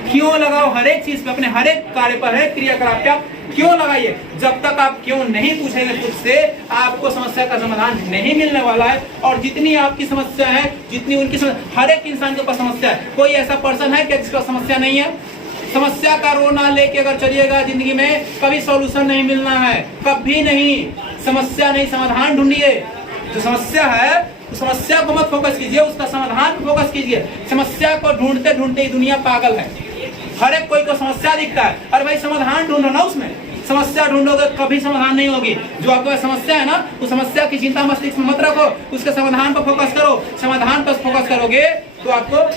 क्यों लगाओ। हर एक चीज पे, अपने हर एक कार्य पर, हर एक क्रियाकलाप पे आप क्यों लगाइए। जब तक आप क्यों नहीं पूछेंगे खुद से, आपको समस्या का समाधान नहीं मिलने वाला है। और जितनी आपकी समस्या है, जितनी उनकी समस्या, हर एक इंसान के पास समस्या है। कोई ऐसा पर्सन है क्या जिसका समस्या नहीं है? समस्या का रोना लेके अगर चलिएगा जिंदगी में, कभी सॉल्यूशन नहीं मिलना है, कभी नहीं। समस्या नहीं, समाधान ढूंढिए। जो समस्या है उस समस्या को मत फोकस कीजिए, उसका समाधान पे फोकस कीजिए। समस्या को ढूंढते ढूंढते ही दुनिया पागल है। हर एक कोई को समस्या दिखता है, अरे भाई समाधान ढूंढो ना उसमें। समस्या ढूंढोगे कभी समाधान नहीं होगी। जो आपके पास समस्या है ना, उस समस्या की चिंता मस्तिष्क में मत रखो, उसके समाधान पर फोकस करो। समाधान पर फोकस करोगे तो आपको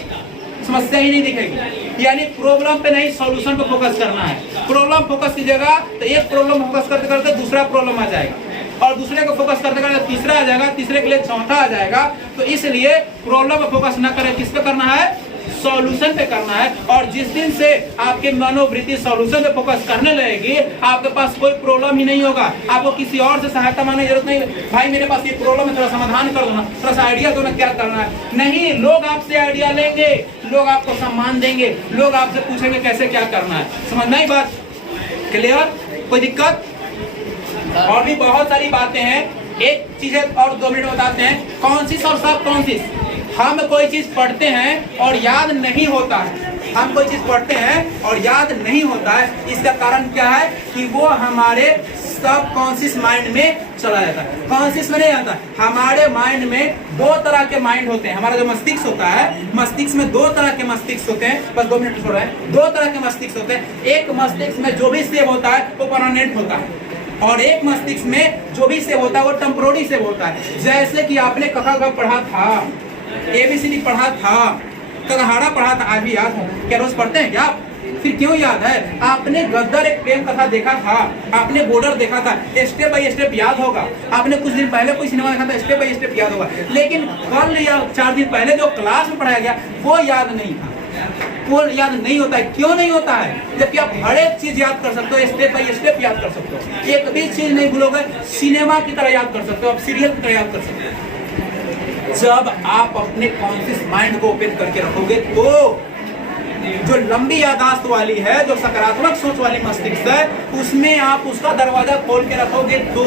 समस्या ही नहीं दिखेगी। यानी प्रॉब्लम पे नहीं, सॉल्यूशन पे फोकस करना है। प्रॉब्लम फोकस कीजिएगा तो एक प्रॉब्लम फोकस करते करते दूसरा प्रॉब्लम आ जाएगा, और दूसरे को फोकस करते करते तीसरा आ जाएगा, तीसरे के लिए चौथा आ जाएगा। तो इसलिए प्रॉब्लम पे फोकस ना करें, किस पे करना है? सॉल्यूशन पे करना है। और जिस दिन से आपके मनोवृत्ति सॉल्यूशन पे फोकस करने लगेगी, आपके पास कोई प्रॉब्लम ही नहीं होगा। आपको किसी और से सहायता मांगने की जरूरत नहीं, भाई मेरे पास ये प्रॉब्लम है, थोड़ा समाधान कर दो ना, थोड़ा सा आइडिया दो ना क्या करना है। नहीं, लोग आपसे आइडिया लेंगे, लोग आपको सम्मान देंगे, लोग आपसे पूछेंगे कैसे क्या करना है। समझना ही बात क्लियर? कोई दिक्कत? और भी बहुत सारी बातें हैं। एक चीज और 2 मिनट बताते हैं। कॉन्शियस और सब कॉन्शियस। हम कोई चीज पढ़ते हैं और याद नहीं होता है। हम कोई चीज पढ़ते हैं और याद नहीं होता है, इसका कारण क्या है? कि वो हमारे सब कॉन्शियस माइंड में चला जाता है, कॉन्शियस में नहीं आता। हमारे माइंड में 2 तरह के माइंड होते हैं। हमारा जो मस्तिष्क होता है, मस्तिष्क में 2 तरह के मस्तिष्क होते हैं। बस 2 मिनट छोड़ रहे हैं। 2 तरह के मस्तिष्क होते हैं। एक मस्तिष्क में जो भी सेव होता है वो परमानेंट होता है, और एक मस्तिष्क में जो भी सेव होता है वो टेम्पोररी सेव होता है। जैसे कि आपने कखा ग पढ़ा था, ABCD पढ़ा था, कगहाड़ा पढ़ा था, आज भी याद है क्या? रोज पढ़ते हैं क्या आप? फिर क्यों याद है? आपने गद्दर एक प्रेम कथा देखा था, आपने बॉर्डर देखा था, स्टेप बाय स्टेप याद होगा। आपने कुछ दिन पहले कोई सिनेमा देखा था, स्टेप बाय स्टेप याद होगा। लेकिन कल या 4 दिन पहले जो क्लास में पढ़ाया गया वो याद नहीं था, वो याद नहीं होता है। क्यों नहीं होता है? जबकि आप हर एक चीज याद कर सकते हो, स्टेप बाय स्टेप याद कर सकते हो, एक भी चीज नहीं भूलोगे। सिनेमा की तरह याद कर सकते हो, आप सीरियल की तरह याद कर सकते हो। जब आप अपने कॉन्शियस माइंड को ओपन करके रखोगे तो जो लंबी यादाश्त वाली है, जो सकारात्मक सोच वाली मस्तिष्क है, उसमें आप उसका दरवाजा खोल के रखोगे तो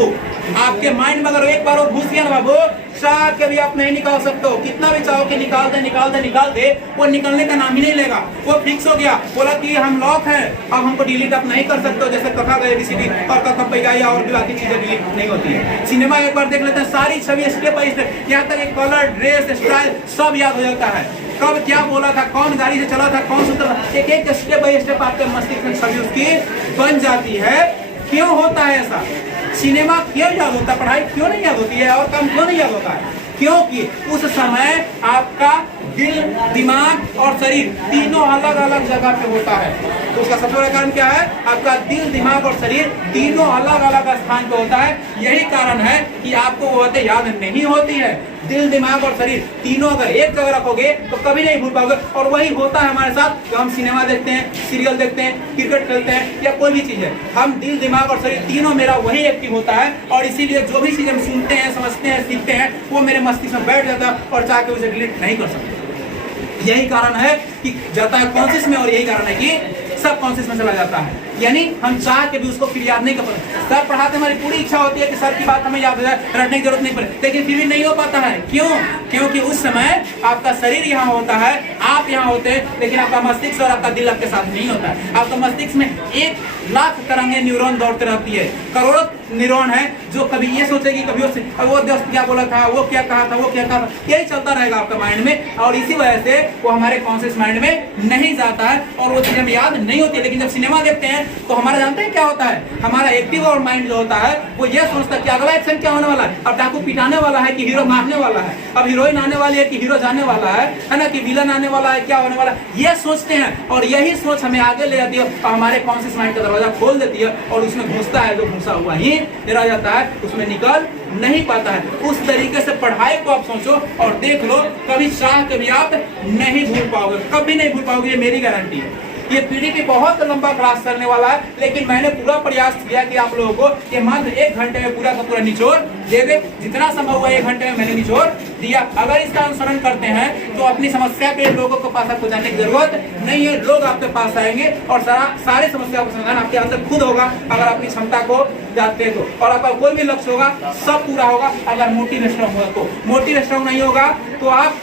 आपके माइंड में अगर एक बार वो घुस गया ना बाबू, चाह के भी आप नहीं निकाल सकते हो। कितना भी चाहो कि निकाल दे, वो निकलने का नाम ही नहीं लेगा। वो फिक्स हो गया, बोला कि हम लॉक है, अब हमको डिलीट आप नहीं कर सकते हो। जैसे कखा गए ABCD और कखा पैगा और भी बाकी चीजें डिलीट नहीं होती है। सिनेमा एक बार देख लेते हैं, सारी छवि स्टेप बाय स्टेप, यहाँ तक एक कलर, ड्रेस, स्टाइल सब याद हो जाता है। कब क्या बोला था, कौन गाड़ी से चला था, कौन सुतरा था, एक एक स्टेप बाय स्टेप आपके मस्तिष्क में छवि उसकी बन जाती है। क्यों होता है ऐसा? सिनेमा क्यों याद होता है, पढ़ाई क्यों नहीं याद होती है, और काम क्यों नहीं याद होता है? क्योंकि उस समय आपका दिल, दिमाग और शरीर तीनों अलग अलग जगह पे होता है। तो उसका सबसे बड़ा कारण क्या है? आपका दिल, दिमाग और शरीर तीनों अलग अलग स्थान पे होता है। यही कारण है कि आपको वो बातें याद नहीं होती है। दिल, दिमाग और शरीर तीनों अगर एक जगह रखोगे तो कभी नहीं भूल पाओगे। और वही होता है हमारे साथ, कि हम सिनेमा देखते हैं, सीरियल देखते हैं, क्रिकेट खेलते हैं या कोई भी चीज है, हम दिल, दिमाग और शरीर तीनों मेरा वही एक्टिव होता है। और इसीलिए जो भी चीज हम सुनते हैं, समझते हैं, सीखते हैं, वो मेरे मस्तिष्क में बैठ जाता है और चाह के उसे डिलीट नहीं कर सकते। यही कारण है कि जाता है कॉन्शियस में, और यही कारण है कि सब कॉन्शियस में चला जाता है। यानी हम चाह के भी उसको फिर याद नहीं कर पाते। सर पढ़ाते, हमारी पूरी इच्छा होती है कि सर की बात हमें याद हो जाए, रटने की जरूरत नहीं पड़े, लेकिन फिर भी नहीं हो पाता है। क्यों? क्योंकि उस समय आपका शरीर यहाँ होता है, आप यहाँ होते हैं, लेकिन आपका मस्तिष्क और आपका दिल आपके साथ नहीं होता है। आपका मस्तिष्क में 1 लाख तरंगे न्यूरॉन दौड़ते रहती है, करोड़ों न्यूरॉन है, जो कभी ये सोचेगी, कभी वो दोस्त क्या बोला था, वो क्या कहा था, वो क्या कहा था, यही चलता रहेगा आपका माइंड में। और इसी वजह से वो हमारे कॉन्शियस माइंड में नहीं जाता है और वो चीजें याद नहीं होती। लेकिन जब सिनेमा देखते हैं तो हमारा जानते हैं क्या होता है? हमारा एक्टिव और माइंड जो होता है वो ये सोचता है कि अगला एक्शन क्या होने वाला है। अब डाकू पिटाने वाला है कि हीरो मारने वाला है, अब हीरोइन आने वाली है कि हीरो जाने वाला है ना, कि विलन आने वाला है, क्या होने वाला है, ये सोचते हैं। और यही सोच हमें आगे ले जाती है और हमारे कॉन्शियस माइंड का दरवाजा खोल देती है और उसमें घुसता है, जो घुसा हुआ ही रह जाता है, उसमें निकल नहीं पाता है। उस तरीके से पढ़ाई को आप सोचो और देख लो, कभी चाह के भी आप नहीं भूल पाओगे, कभी नहीं भूल पाओगे, ये मेरी गारंटी है। ये पीडीपी बहुत लंबा क्लास चलने वाला है, लेकिन मैंने पूरा प्रयास किया कि आप लोगों को ये मात्र 1 घंटे में पूरा का पूरा निचोड़ दे दे। जितना संभव हुआ 1 घंटे में मैंने निचोड़ दिया। अगर इसका अनुसरण करते हैं तो अपनी समस्या के लोगों के पास आपको जाने की जरूरत नहीं है। लोग आपके पास आएंगे और सारे समस्या का समाधान आपके अंदर खुद होगा अगर अपनी क्षमता को जानते हैं तो। और आपका कोई भी लक्ष्य होगा सब पूरा होगा अगर मोटिवेशन होगा तो। मोटिवेशन नहीं होगा तो आप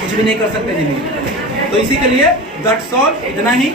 कुछ भी नहीं कर सकते जिंदगी में। तो इसी के लिए दैट्स ऑल, इतना ही।